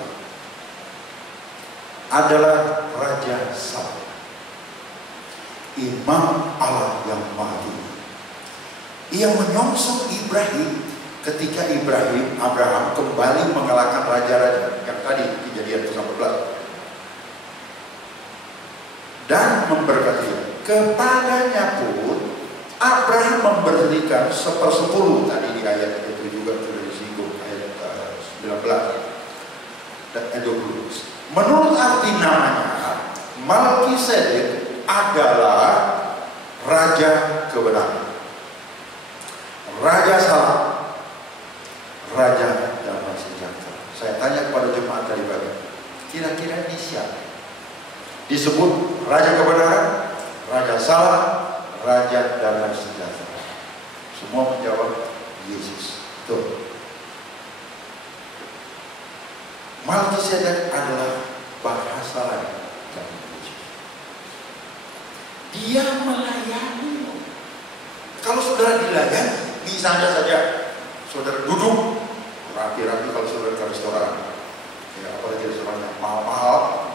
adalah Raja Salem, Imam Allah yang Maha Tinggi. Ia menyongsong Ibrahim ketika Abraham kembali mengalahkan raja-raja yang tadi Kejadian 14 dan memberkati. Kepadanya pun Abraham memberikan 1/10 tadi di ayat itu juga sudah disinggung ayat 19 dan 20. Menurut arti namanya, Melkisedek adalah Raja Kebenaran, Raja Salem, Raja Damai Sejahtera. Saya tanya kepada jemaat tadi pagi, kira-kira ini siapa? Disebut Raja Kebenaran, Raja Salem, Raja Damai Sejahtera. Semua menjawab Yesus. Tuh. Melkisedek adalah bahasa lain dari Yesus. Dia melayani. Kalau saudara dilayani, misalnya saja saudara duduk rapi-rapi kalau saudara ke restoran, ya apalagi restoran yang mahal-mahal,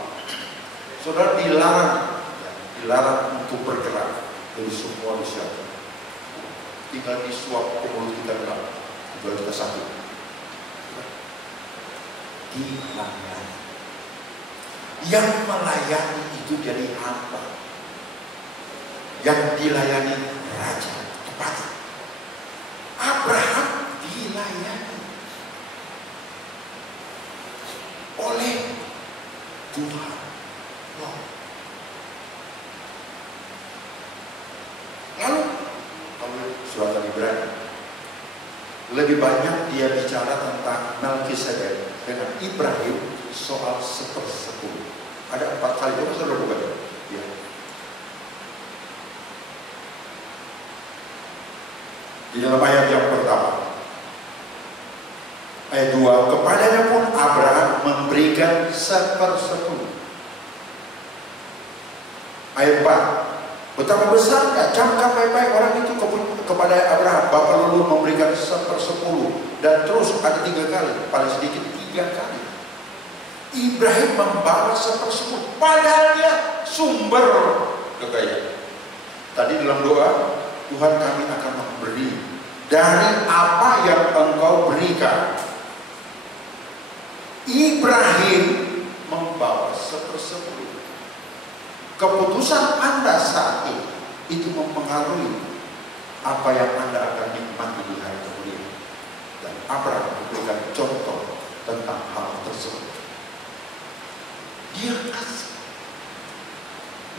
saudara dilarang untuk bergerak. Jadi semua disiapkan. Tinggal disuap ke mulut kita dalam, tinggal kita sakit. Dilayani. Yang melayani itu jadi hamba. Yang dilayani raja. Tepat. Abraham dilayani oleh Tuhan. Lalu surat Ibrani lebih banyak dia bicara tentang Melkisedek dengan Ibrahim soal 1/10. Ada 4 kali, coba saudara buka ya. Di dalam ayat yang pertama, ayat 2, kepadanya pun Abraham memberikan 1/10. Ayat 4, betapa besarnya camkan baik-baik orang itu kepada Abraham. Bapak lalu memberikan 1/10 dan terus ada 3 kali, paling sedikit 3 kali. Ibrahim membawa 1/10, padahal dia sumber kekayaan. Tadi dalam doa, Tuhan kami akan memberi dari apa yang Engkau berikan. Ibrahim membawa 1/10. Keputusan Anda saat ini itu mempengaruhi apa yang Anda akan nikmati di hari kemudian. Dan Abraham memberikan contoh tentang hal tersebut. Dia kasih.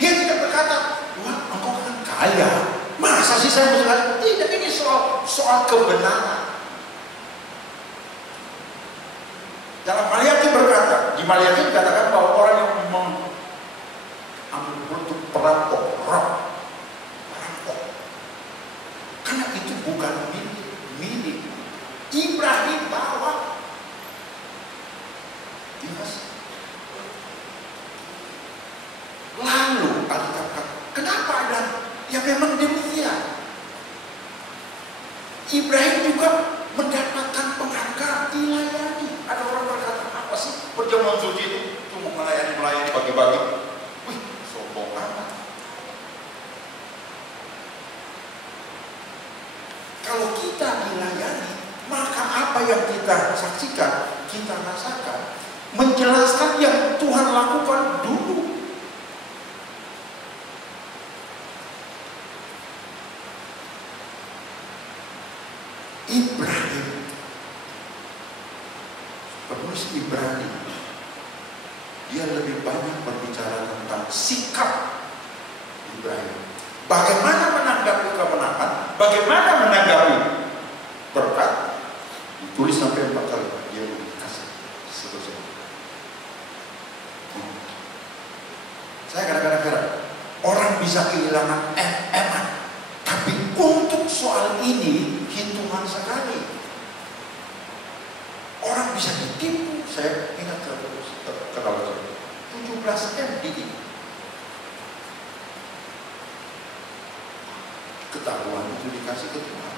Dia tidak berkata, Tuhan Engkau kan kaya, masa sih saya mesti kasih? Tidak, ini soal kebenaran. Dalam Maliaki berkata, di Maliaki dikatakan bahwa orang yang ambil bentuk perampok. Karena itu bukan milik. Ibrahim Lalu Alkitab kata, kenapa ada? Ya memang demikian. Ibrahim juga mendapatkan penghargaan, dilayani. Ada orang berkata, apa sih perjamuan suci itu? Cuma melayani pagi-pagi. Wih, sombong amat. Kalau kita dilayani, maka apa yang kita saksikan, kita rasakan, menjelaskan yang Tuhan lakukan dulu. Ibrahim, penulis Ibrani, dia lebih banyak berbicara tentang sikap Ibrahim. Bagaimana menanggapi kemenangan, bagaimana menanggapi berkat, ditulis sampai 4 kali. Dia kasih seterusnya. Saya kadang-kadang orang bisa kehilangan eman, tapi untuk soal ini hitungan sekali. Orang bisa ditipu. Saya ingat terus ketawa 17 M ini. Ketahuan itu dikasih ke Tuhan.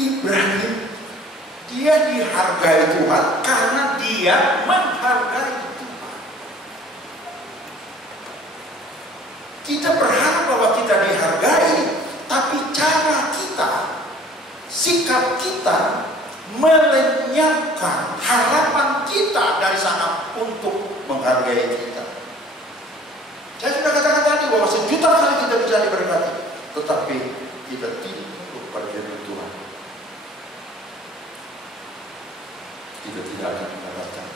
Ibrahim, dia dihargai Tuhan karena dia menghargai Tuhan. Kita berharap bahwa kita dihargai, tapi cara kita, sikap kita melenyapkan harapan kita dari sana untuk menghargai kita. Saya sudah katakan tadi bahwa sejuta kali kita bisa diberkati, tetapi kita tidak perlu perjanjian Tuhan. Kita tidak akan mendapatkan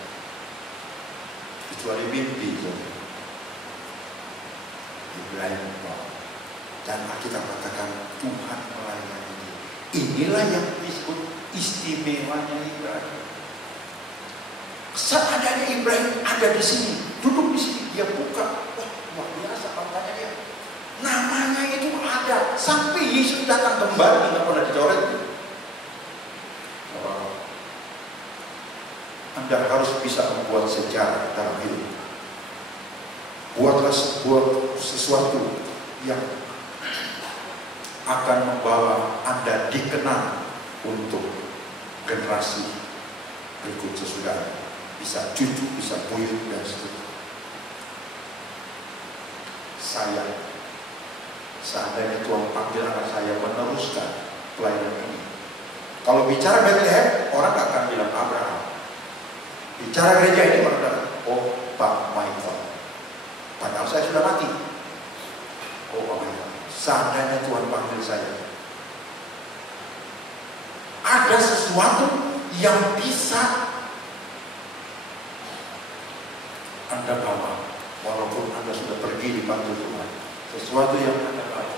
kecuali mimpi saja. Ibrahim dan kita katakan Tuhan melayani dia. Inilah yang disebut istimewanya Ibrahim. Seadanya Ibrahim ada di sini, duduk di sini, dia buka, wah luar biasa bangkanya dia. Namanya itu ada sampai Yesus datang kembali, nggak pernah dicoret. Anda harus bisa membuat sejarah dalam hidup. Buatlah sesuatu yang akan membawa Anda dikenal untuk generasi berikut sesudah. Bisa cucu, bisa buyut, dan seterusnya. Saya, seandainya Tuhan panggil anak saya meneruskan pelayanan ini. Kalau bicara Bethlehem, orang gak akan bilang Abraham. Bicara gereja ini orang oh Pak Michael. Padahal saya sudah mati. Oh Pak Michael. Seandainya Tuhan panggil saya, ada sesuatu yang bisa Anda bawa, walaupun Anda sudah pergi dipanggil Tuhan. Sesuatu yang Anda bawa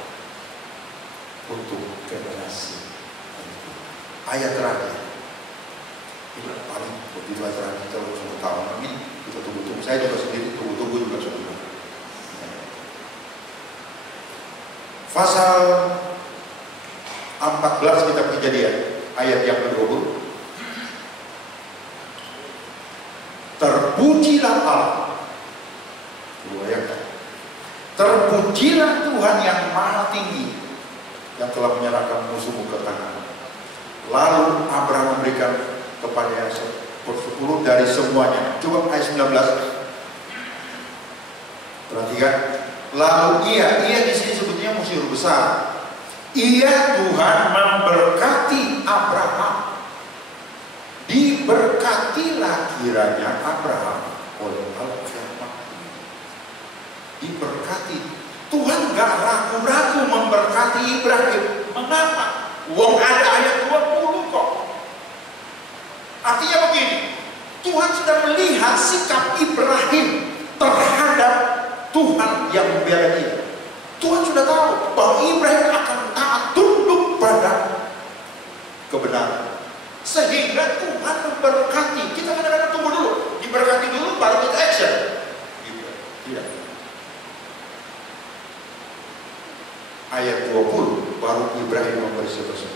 untuk generasi. Ayat terakhir. Ini paling begitu terakhir kalau 10 tahun ini kita tunggu-tunggu. Saya juga sendiri tunggu-tunggu juga sudah. Pasal 14 kitab Kejadian ayat yang ke-20. Terpujilah Allah. Terpujilah Tuhan yang maha tinggi, yang telah menyerahkan musuhmu ke tangan. Lalu Abraham memberikan kepada yang 10 dari semuanya. Coba ayat 19. Perhatikan. Lalu ia di sini sebutnya musuh besar. Ia Tuhan memberkati Abraham. Diberkatilah kiranya Abraham oleh Allah yang Maha Tinggi. Diberkati. Tuhan gak ragu-ragu memberkati Ibrahim. Mengapa? Wong ada ayat 20 kok. Artinya begini, Tuhan sudah melihat sikap Ibrahim terhadap Tuhan yang membela dia. Tuhan sudah tahu bahwa Ibrahim akan taat tunduk pada kebenaran. Sehingga Tuhan memberkati. Kita kadang-kadang tunggu dulu, diberkati dulu baru kita action. Tidak. Ayat 20 baru Ibrahim memberi sesuatu.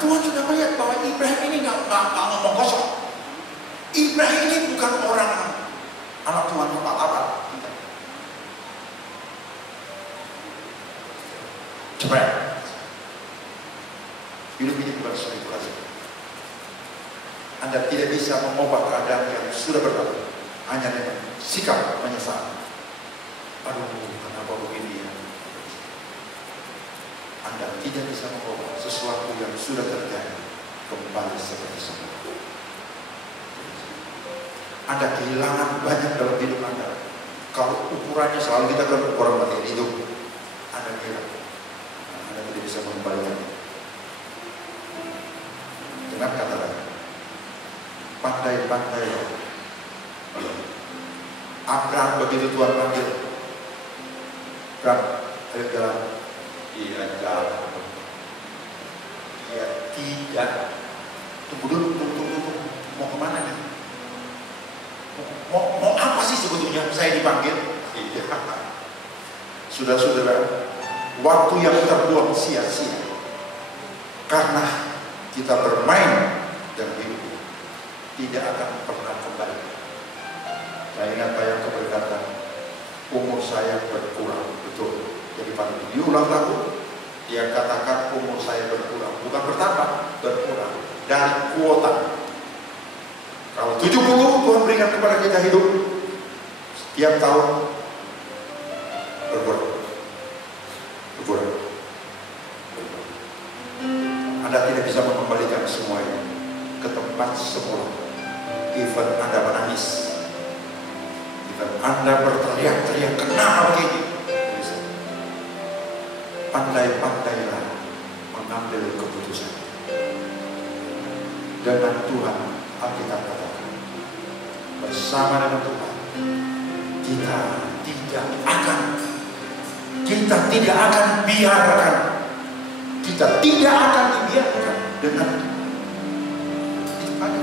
Tuhan sudah melihat bahwa Ibrahim ini nggak ngomong kosong. Ibrahim ini bukan orang anak Tuhan apa-apa. Coba ya. Hidup ini bukan spekulasi. Anda tidak bisa mengubah keadaan yang sudah berlalu hanya dengan sikap menyesal. Aduh, kenapa begini ya? Anda tidak bisa mengubah sesuatu yang sudah terjadi kembali seperti semula. Anda kehilangan banyak dalam hidup Anda. Kalau ukurannya selalu kita kan ukuran bagian hidup, Anda hilang. Anda tidak bisa mengembalikannya. Dengan kata lain, pandai-pandai Abraham begitu Tuhan panggil, ayo jalan. Iya jalan. Iya tidak. Tunggu dulu. Mau kemana nih? Mau apa sih sebetulnya saya dipanggil? Iya. Saudara-saudara, waktu yang terbuang sia-sia karena kita bermain dan hidup tidak akan pernah kembali. Saya ingat bayang keberkatan, umur saya berkurang, betul. Jadi pada di ulang tahun, dia katakan umur saya berkurang, bukan bertambah, berkurang dari kuota. Kalau 70 Tuhan berikan kepada kita hidup, setiap tahun berkurang. Anda tidak bisa mengembalikan semua ini ke tempat semula. Even Anda menangis, even Anda berteriak-teriak, kenapa begini? Bisa. Pandai-pandailah mengambil keputusan. Dengan Tuhan, Alkitab katakan, bersama dengan Tuhan, kita tidak akan biarkan. Kita tidak akan dibiarkan dengan itu ada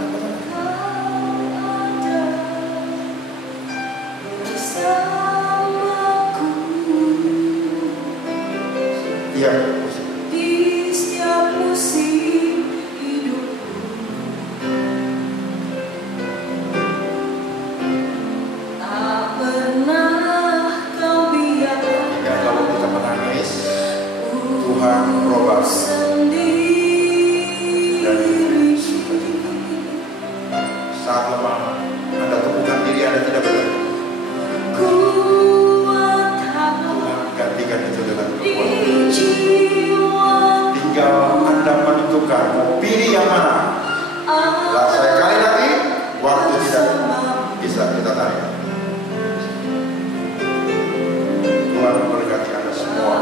bersamaku ya, di setiap musim hidupku. Tak pernah kau biarkan. ya kalau kita menangis, Tuhan merubah dari sukacita. Saat lemah, Anda temukan diri Anda tidak benar. Tuhan gantikan itu dengan kekuatan. Tinggal Anda menentukan mau pilih yang mana. Lah sekali lagi, waktu tidak bisa kita tarik. Tuhan memberkati Anda semua.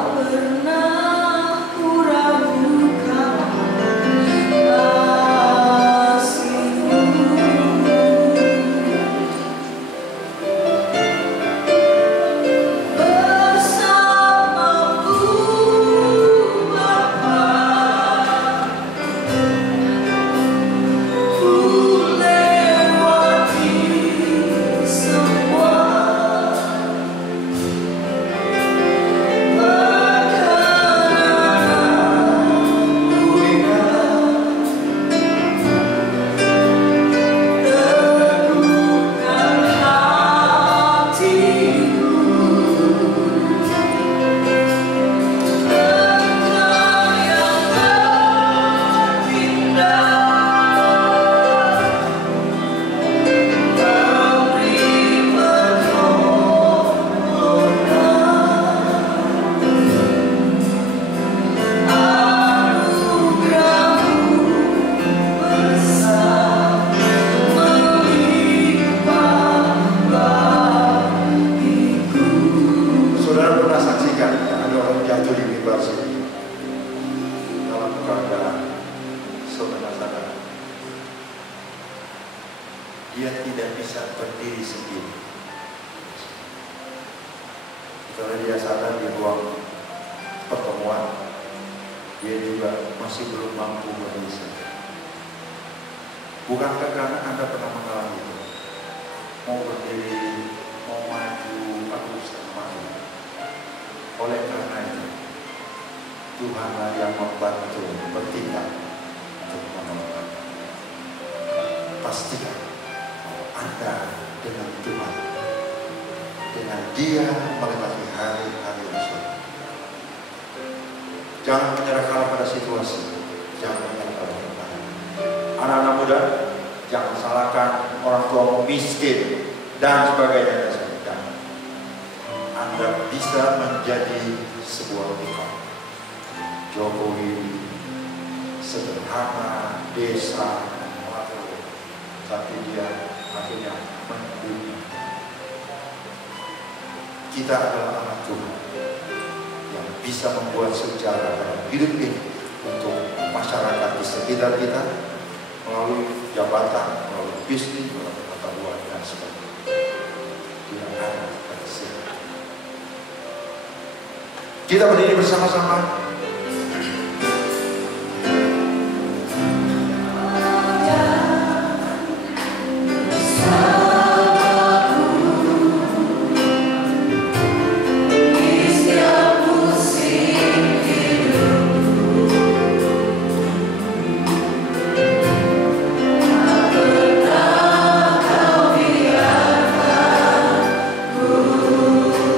Dia tidak bisa berdiri sendiri. Karena dia sadar di ruang pertemuan, dia juga masih belum mampu berdiri sendiri. Bukankah karena Anda pernah mengalami itu? Mau berdiri, mau maju, aku sedang maju. Oleh karena itu, Tuhanlah yang membantu bertindak untuk menolong. Pastikan Anda dengan Tuhan, dengan Dia melewati hari-hari esok. Jangan menyerahkan pada situasi, jangan menyerahkan pada Tuhan. Anak-anak muda, jangan salahkan orang tua miskin dan sebagainya. Anda bisa menjadi sebuah ikon. Jokowi sederhana, desa, tapi dia akhirnya mendunia. Kita adalah anak Tuhan yang bisa membuat sejarah dalam hidup ini untuk masyarakat di sekitar kita melalui jabatan, melalui bisnis, melalui pengetahuan dan sebagainya. Tidak ada kesiapan. Kita berdiri bersama-sama.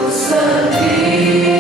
Sendiri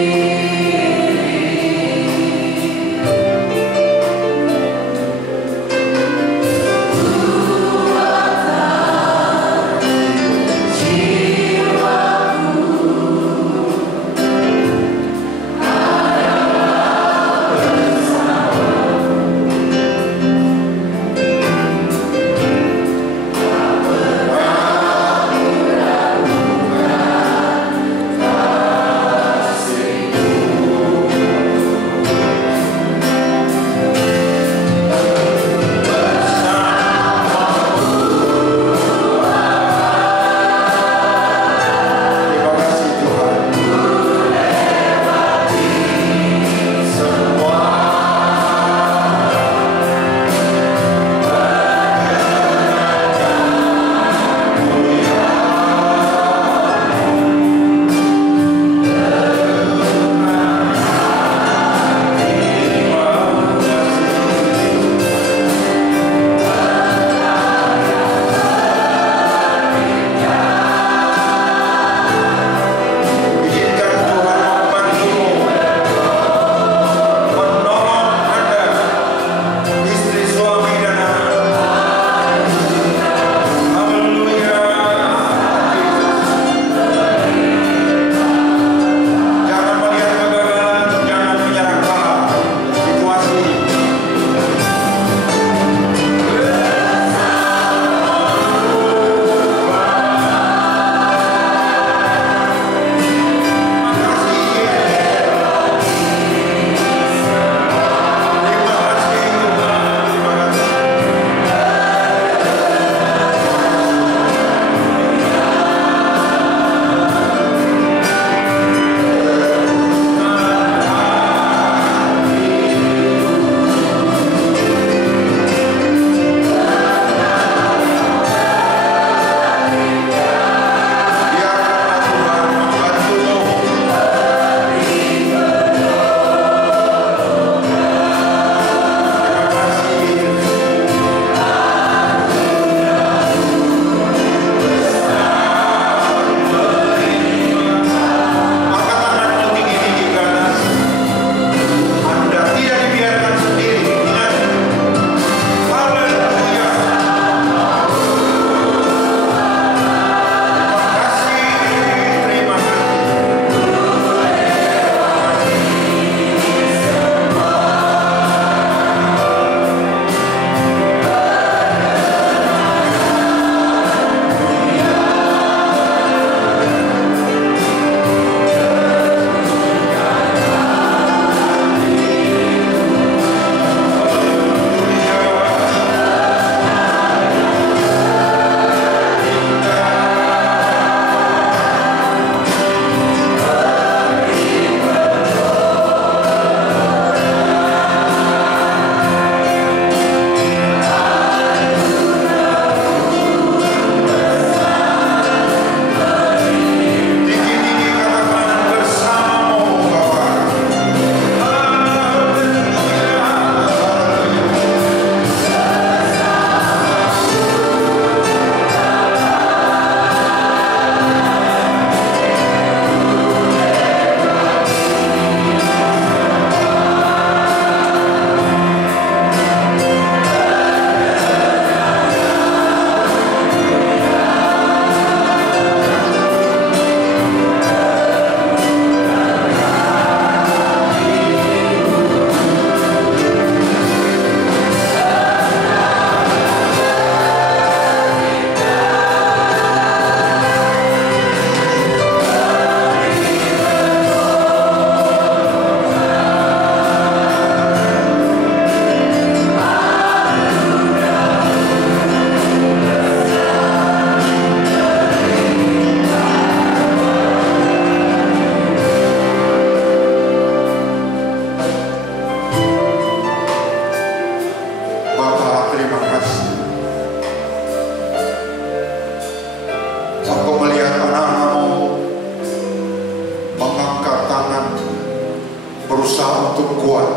berusaha untuk kuat,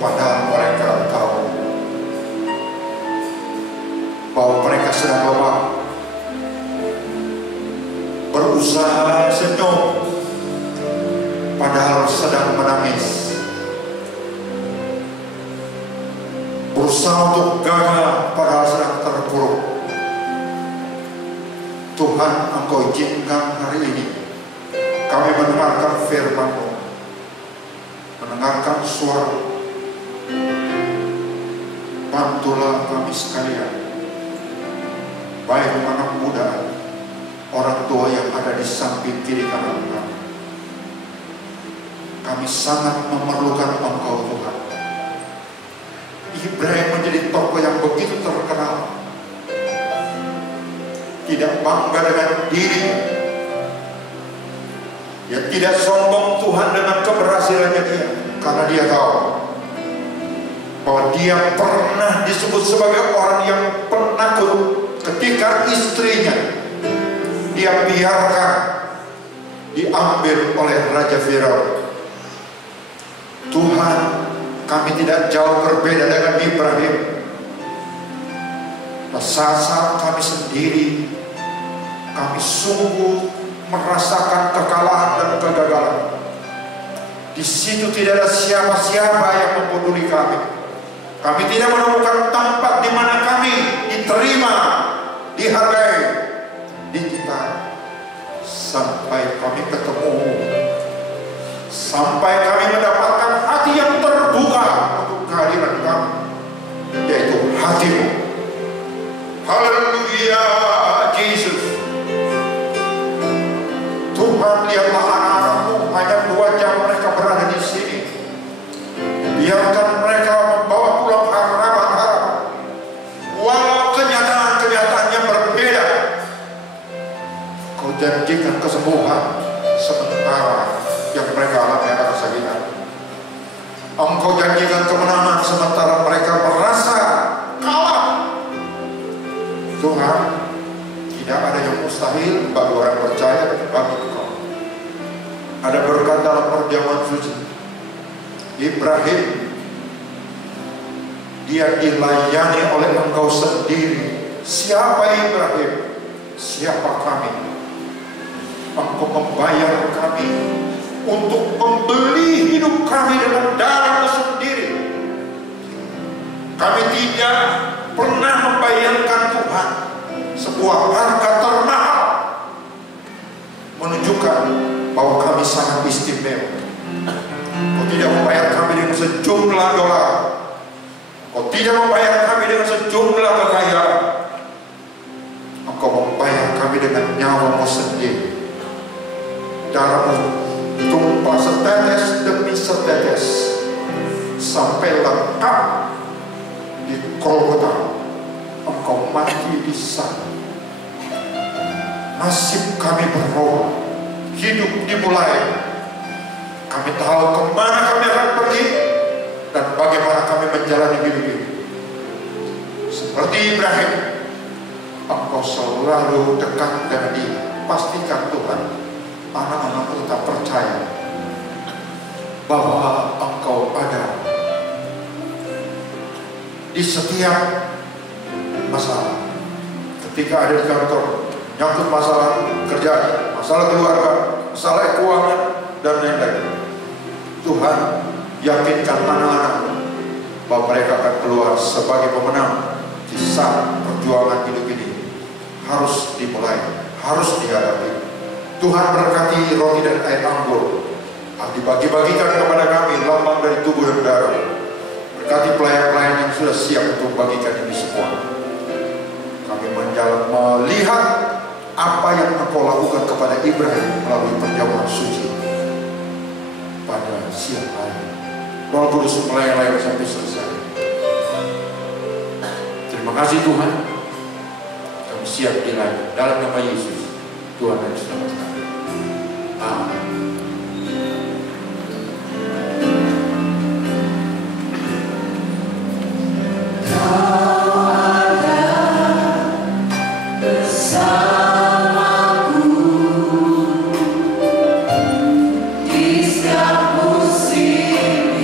padahal mereka tahu bahwa mereka sedang lemah. Berusaha senyum, padahal sedang menangis. Berusaha untuk gagah, padahal sedang terpuruk. Tuhan, Engkau izinkan hari ini kami mendengarkan firman-Mu, mendengarkan suara. Bantulah kami sekalian, baik anak muda, orang tua yang ada di samping kiri kanan kami. Kami sangat memerlukan Engkau, Tuhan. Ibrahim menjadi tokoh yang begitu terkenal, tidak bangga dengan dirinya. Dia tidak sombong Tuhan dengan keberhasilannya dia, karena dia tahu bahwa dia pernah disebut sebagai orang yang penakut ketika istrinya dia biarkan diambil oleh Raja Firaun. Tuhan, kami tidak jauh berbeda dengan Ibrahim. Saat-saat kami sendiri, kami sungguh merasakan kekalahan dan kegagalan. Di situ tidak ada siapa-siapa yang mempeduli kami. Kami tidak menemukan tempat di mana kami diterima, dihargai, dicintai. Sampai kami ketemu, sampai kami mendapatkan hati yang terbuka untuk kehadiran kami, yaitu hati-Mu. Haleluya, Yesus. Tuhan, lihatlah anak-anak-Mu, hanya 2 jam mereka berada di sini. Biarkan mereka membawa pulang harapan-harapan, walau kenyataan-kenyataannya berbeda. Kau janjikan kesembuhan sementara yang mereka alami adalah kesakitan. Engkau janjikan kemenangan sementara mereka merasa kalah. Tuhan, tidak ada yang mustahil bagi orang percaya bagi Engkau. Ada berkat dalam perjamuan suci. Ibrahim, dia dilayani oleh Engkau sendiri. Siapa Ibrahim? Siapa kami? Engkau membayar kami untuk membeli hidup kami dengan darah-Mu sendiri. Kami tidak pernah membayarkan Tuhan sebuah harga termahal, menunjukkan bahwa kami sangat istimewa. Kau tidak membayar kami dengan sejumlah dolar, Kau tidak membayar kami dengan sejumlah kekayaan. Engkau membayar kami dengan nyawa-Mu sendiri. Darah-Mu tumpah setetes demi setetes sampai lengkap di Golgota. Engkau mati di sana. Nasib kami berubah, hidup dimulai. Kami tahu kemana kami akan pergi dan bagaimana kami menjalani hidup ini. Seperti Ibrahim, Engkau selalu dekat dengan dia. Pastikan Tuhan, anak-anak tetap percaya bahwa Engkau ada di setiap masalah. Ketika ada di kantor, nyangkut masalah kerjaan, masalah keluarga, masalah keuangan, dan lain-lain. Tuhan, yakinkan anak-anak bahwa mereka akan keluar sebagai pemenang di saat perjuangan hidup ini harus dimulai, harus dihadapi. Tuhan berkati roti dan air anggur dibagi-bagikan kepada kami, lambang dari tubuh dan darah. Berkati pelayan-pelayan yang sudah siap untuk bagikan ini semua. Kami melihat apa yang Engkau lakukan kepada Ibrahim melalui perjamuan suci pada siang hari. Roh Kudus melayani sampai selesai. Terima kasih Tuhan. Kami siap dilayani dalam nama Yesus, Tuhan dan Selamat kami. Amin. Di setiap musim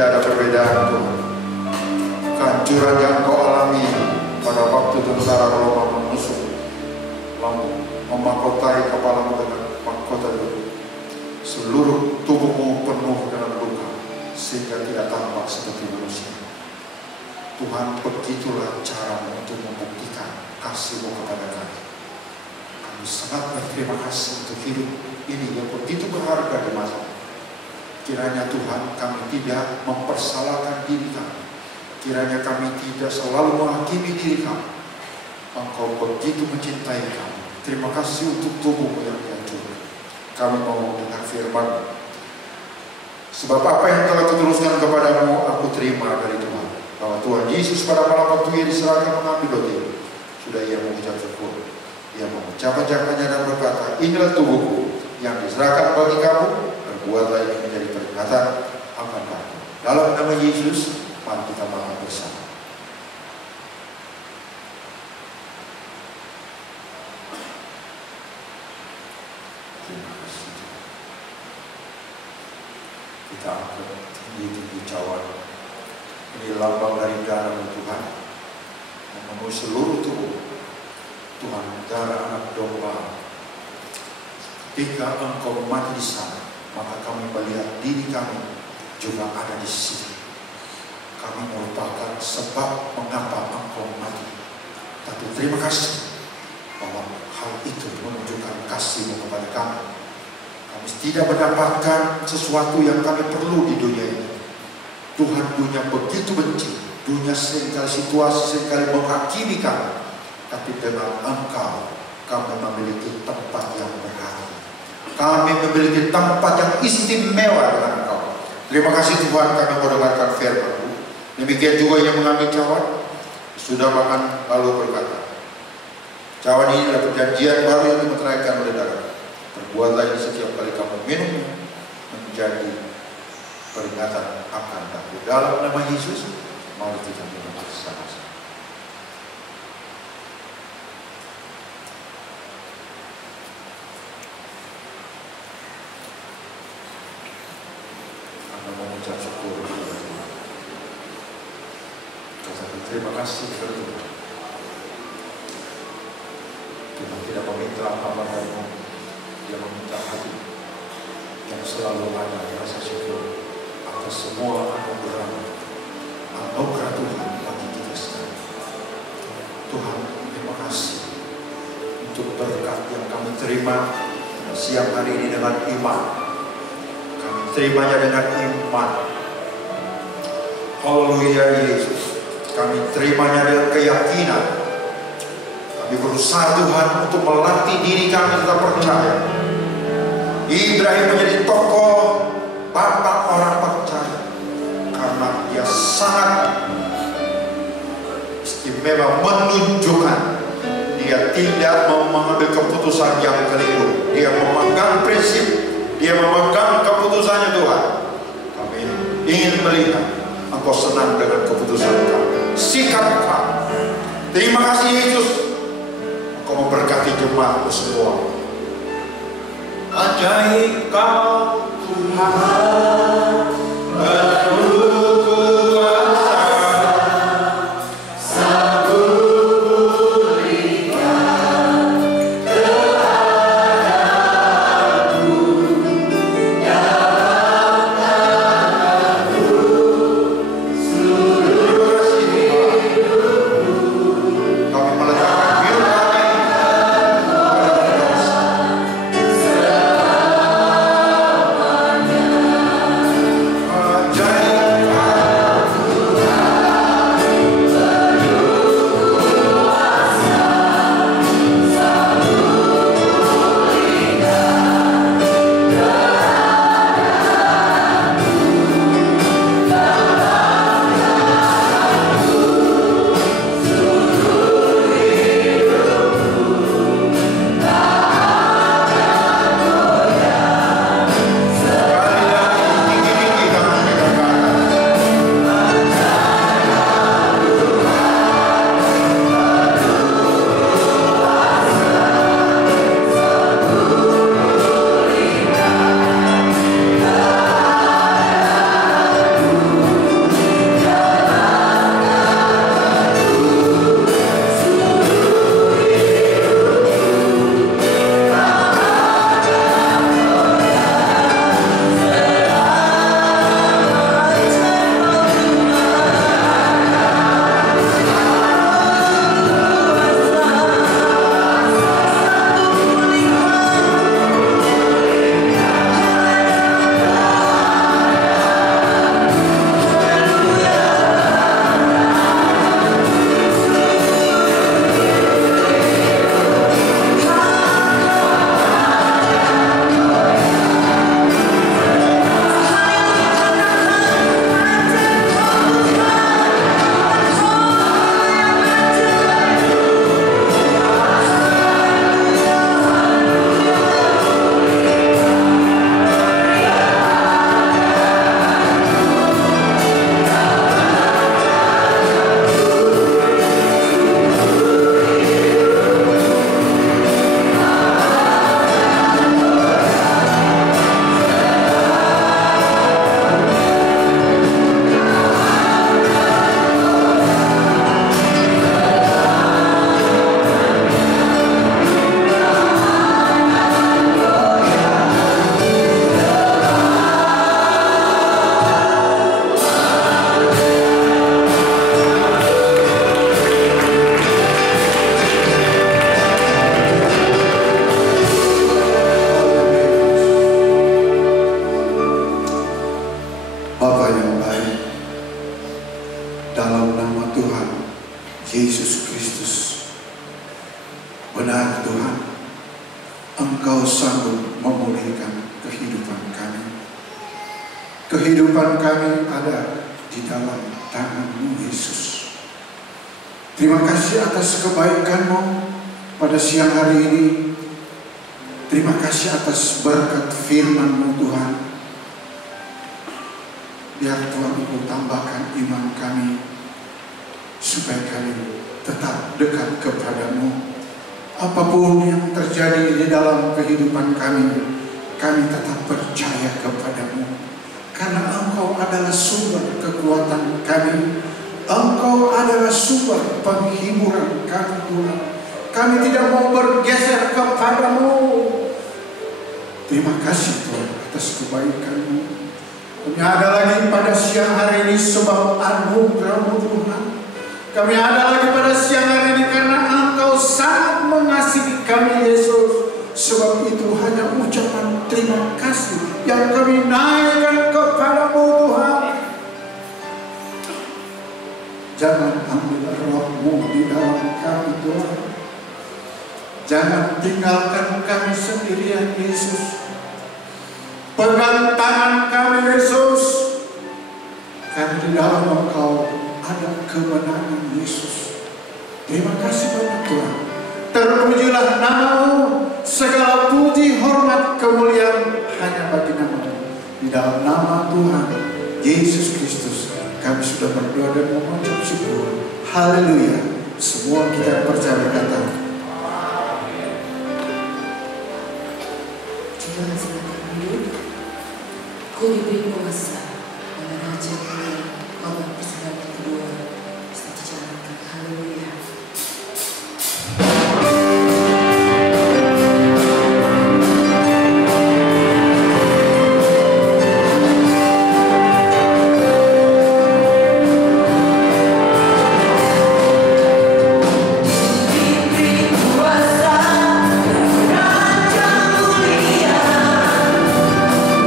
tidak ada perbedaan Tuhan. Kehancuran yang Kau alami pada waktu tentara Roma menusuk lalu memahkotai kepalamu dengan mahkota itu, seluruh tubuhmu penuh dengan luka sehingga tidak tampak seperti manusia. Tuhan, begitulah caramu untuk membuktikan kasih-Mu kepada kami. Kami sangat berterima kasih untuk hidup ini yang begitu berharga di masa. Kiranya Tuhan, kami tidak mempersalahkan diri kami. Kiranya kami tidak selalu menghakimi diri kami. Engkau begitu mencintai kami. Terima kasih untuk tubuh-Mu yang dihancurkan. Kami mau mendengar firman. Sebab apa yang telah kuteruskan kepadamu, aku terima dari Tuhan. Bahwa Tuhan Yesus pada malam waktu Ia diserahkan mengambil roti, sudah Ia mengucap syukur. Ia mengucapkan-ucapkannya dan berkata, inilah tubuhku yang diserahkan bagi kamu, berbuatlah ini menjadi peringatan akan aku. Dalam nama Yesus, mari kita makan bersama. Terima kasih. Kita angkat tinggi-tinggi cawan. Ini lambang dari darah Tuhan memenuhi seluruh tubuh. Tuhan, darah anak domba. Ketika Engkau mati di sana, maka kami melihat diri kami juga ada di sini. Kami merupakan sebab mengapa Engkau mati. Tapi terima kasih bahwa hal itu menunjukkan kasih-Mu kepada kami. Kami tidak mendapatkan sesuatu yang kami perlu di dunia ini. Tuhan, dunia begitu benci, dunia seringkali situasi seringkali menghakimi kami, tapi dengan Engkau kami memiliki tempat yang berarti. Kami memiliki tempat yang istimewa dengan Engkau. Terima kasih Tuhan, kami mendengarkan firman-Mu. Demikian juga yang mengambil cawan, sudah makan lalu berkata, cawan ini adalah perjanjian baru yang dimeteraikan oleh darah. Perbuatlah ini setiap kali kamu minum, menjadi peringatan akan aku. Dalam nama Yesus, mari kita minum bersama-sama. Anda mengucap syukur kepada Tuhan. Katakan terima kasih kepada Tuhan. Tuhan tidak meminta apa darimu, Dia meminta hati yang selalu ada rasa syukur atas semua anugerah Tuhan bagi kita sekarang. Tuhan, terima kasih untuk berkat yang kami terima siang hari ini dengan iman. Kami terimanya dengan iman. Haleluya Yesus. Kami terimanya dengan keyakinan. Kami berusaha Tuhan untuk melatih diri kami tetap percaya. Ibrahim menjadi tokoh bapak orang percaya karena dia sangat istimewa menunjukkan dia tidak mau mengambil keputusan yang keliru. Dia memegang prinsip, dia memegang keputusannya Tuhan. Kami ingin melihat Engkau senang dengan keputusan kami, sikap kami. Terima kasih Yesus, Engkau memberkati jemaat-Mu semua. Ajaib Kau Tuhan, penuh kuasa, sanggup berikan kepadaku dalam tanganmu seluruh hidupku. Kami meletakkan hidup kami pada dosa. kehidupan kami ada di dalam tangan-Mu, Yesus. Terima kasih atas kebaikan-Mu pada siang hari ini. Terima kasih atas berkat firman-Mu, Tuhan. Biar Tuhan Engkau tambahkan iman kami, supaya kami tetap dekat kepada-Mu. Apapun yang terjadi di dalam kehidupan kami tetap percaya kepada-Mu. Karena Engkau adalah sumber kekuatan kami. Engkau adalah sumber penghiburan kami, Tuhan. Kami tidak mau bergeser kepada-Mu. Terima kasih Tuhan atas kebaikan-Mu. Kami ada lagi pada siang hari ini sebab anugerah-Mu, Tuhan. Kami ada lagi pada siang hari ini karena Engkau sangat mengasihi kami, Yesus. Sebab itu hanya ucapan terima kasih yang kami naikkan kepada-Mu, Tuhan. Jangan ambil roh-Mu di dalam kami, Tuhan. Jangan tinggalkan kami sendirian, Yesus. Pegang tangan kami, Yesus. Karena di dalam Engkau ada kemenangan, Yesus. Terima kasih banyak, Tuhan. Terpujilah nama-Mu. Segala puji, hormat, kemuliaan hanya bagi nama-Mu. Di dalam nama Tuhan Yesus Kristus kami sudah berdoa dan mengucap syukur. Haleluya. Semua kita percaya kata. Jangan silakan duduk. Ku diberi kuasa oleh Raja Tuhan. Khotbah persembahan kedua bisa dijalankan. Haleluya.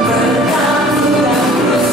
Berkat Tuhan terus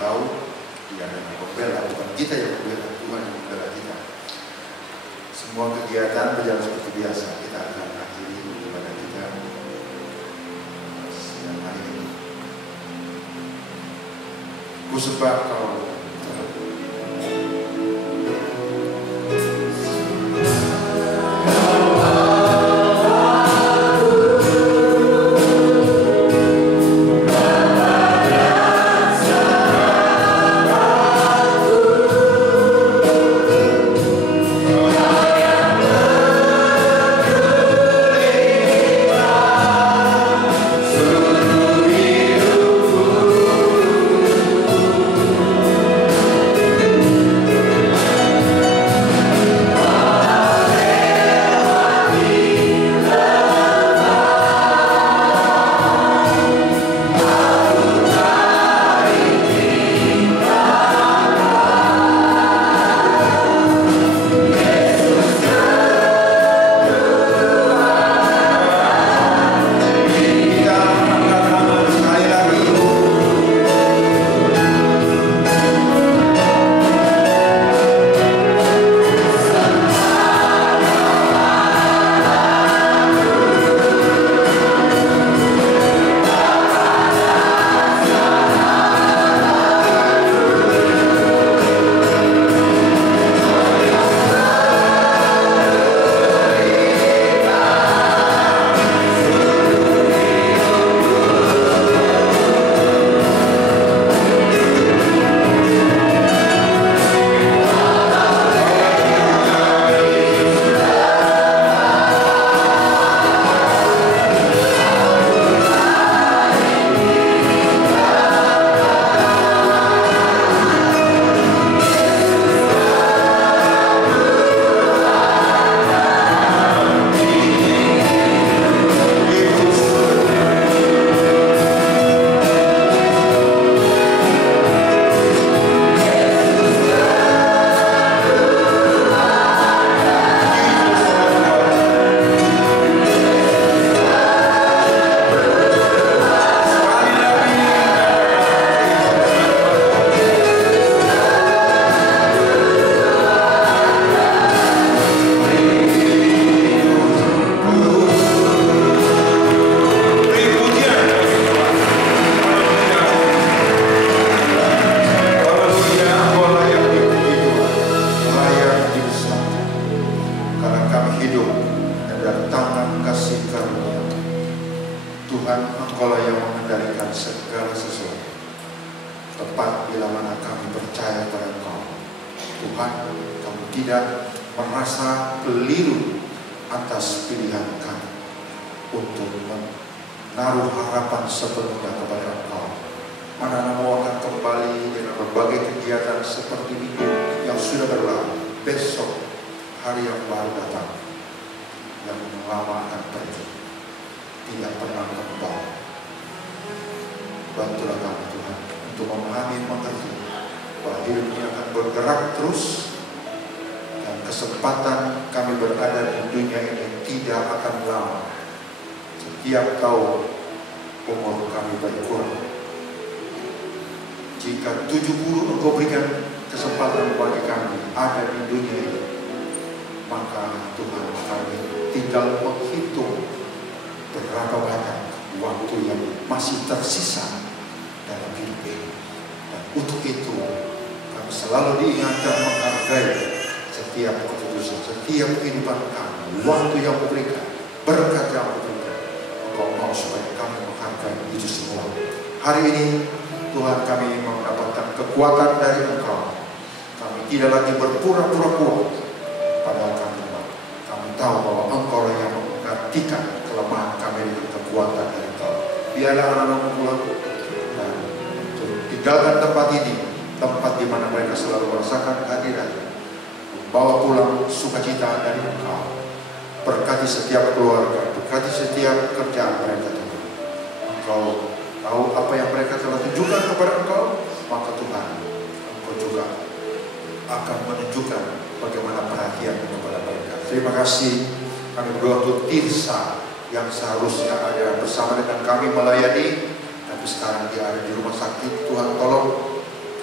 tahu Dia adalah pembela, bukan kita yang membela, Tuhan yang membela kita. Semua kegiatan berjalan seperti biasa. Kita akan akhiri ibadah kita siang hari ini. Ku sembah Kau,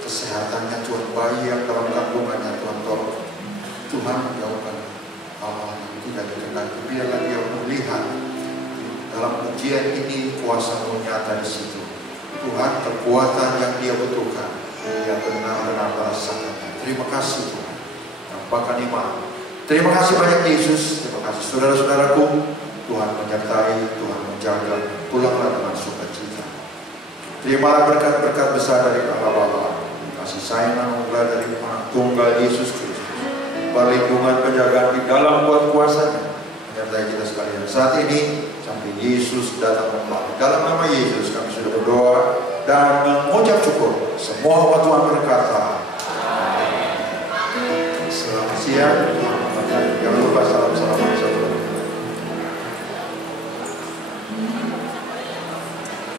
kesehatannya Tuhan, bayi yang dalam kandungannya Tuhan tolong. Tuhan jauhkan hal-hal yang tidak dikehendaki. Biarlah dia melihat dalam ujian ini kuasa-Mu nyata di situ. Tuhan, kekuatan yang dia butuhkan, dia benar-benar merasakannya. Terima kasih Tuhan. Nampakkan iman. Terima kasih banyak Yesus. Terima kasih saudara-saudaraku. Tuhan menyertai, Tuhan menjaga. Pulanglah dengan sukacita. Terimalah berkat-berkat besar dari Allah Bapa, kasih sayang anugerah dari Anak Tunggal Yesus Kristus, perlindungan penjagaan di dalam kuat kuasa-Nya menyertai kita sekalian saat ini sampai Yesus datang kembali. Dalam nama Yesus kami sudah berdoa dan mengucap syukur. Semua umat Tuhan berkata, selamat siang.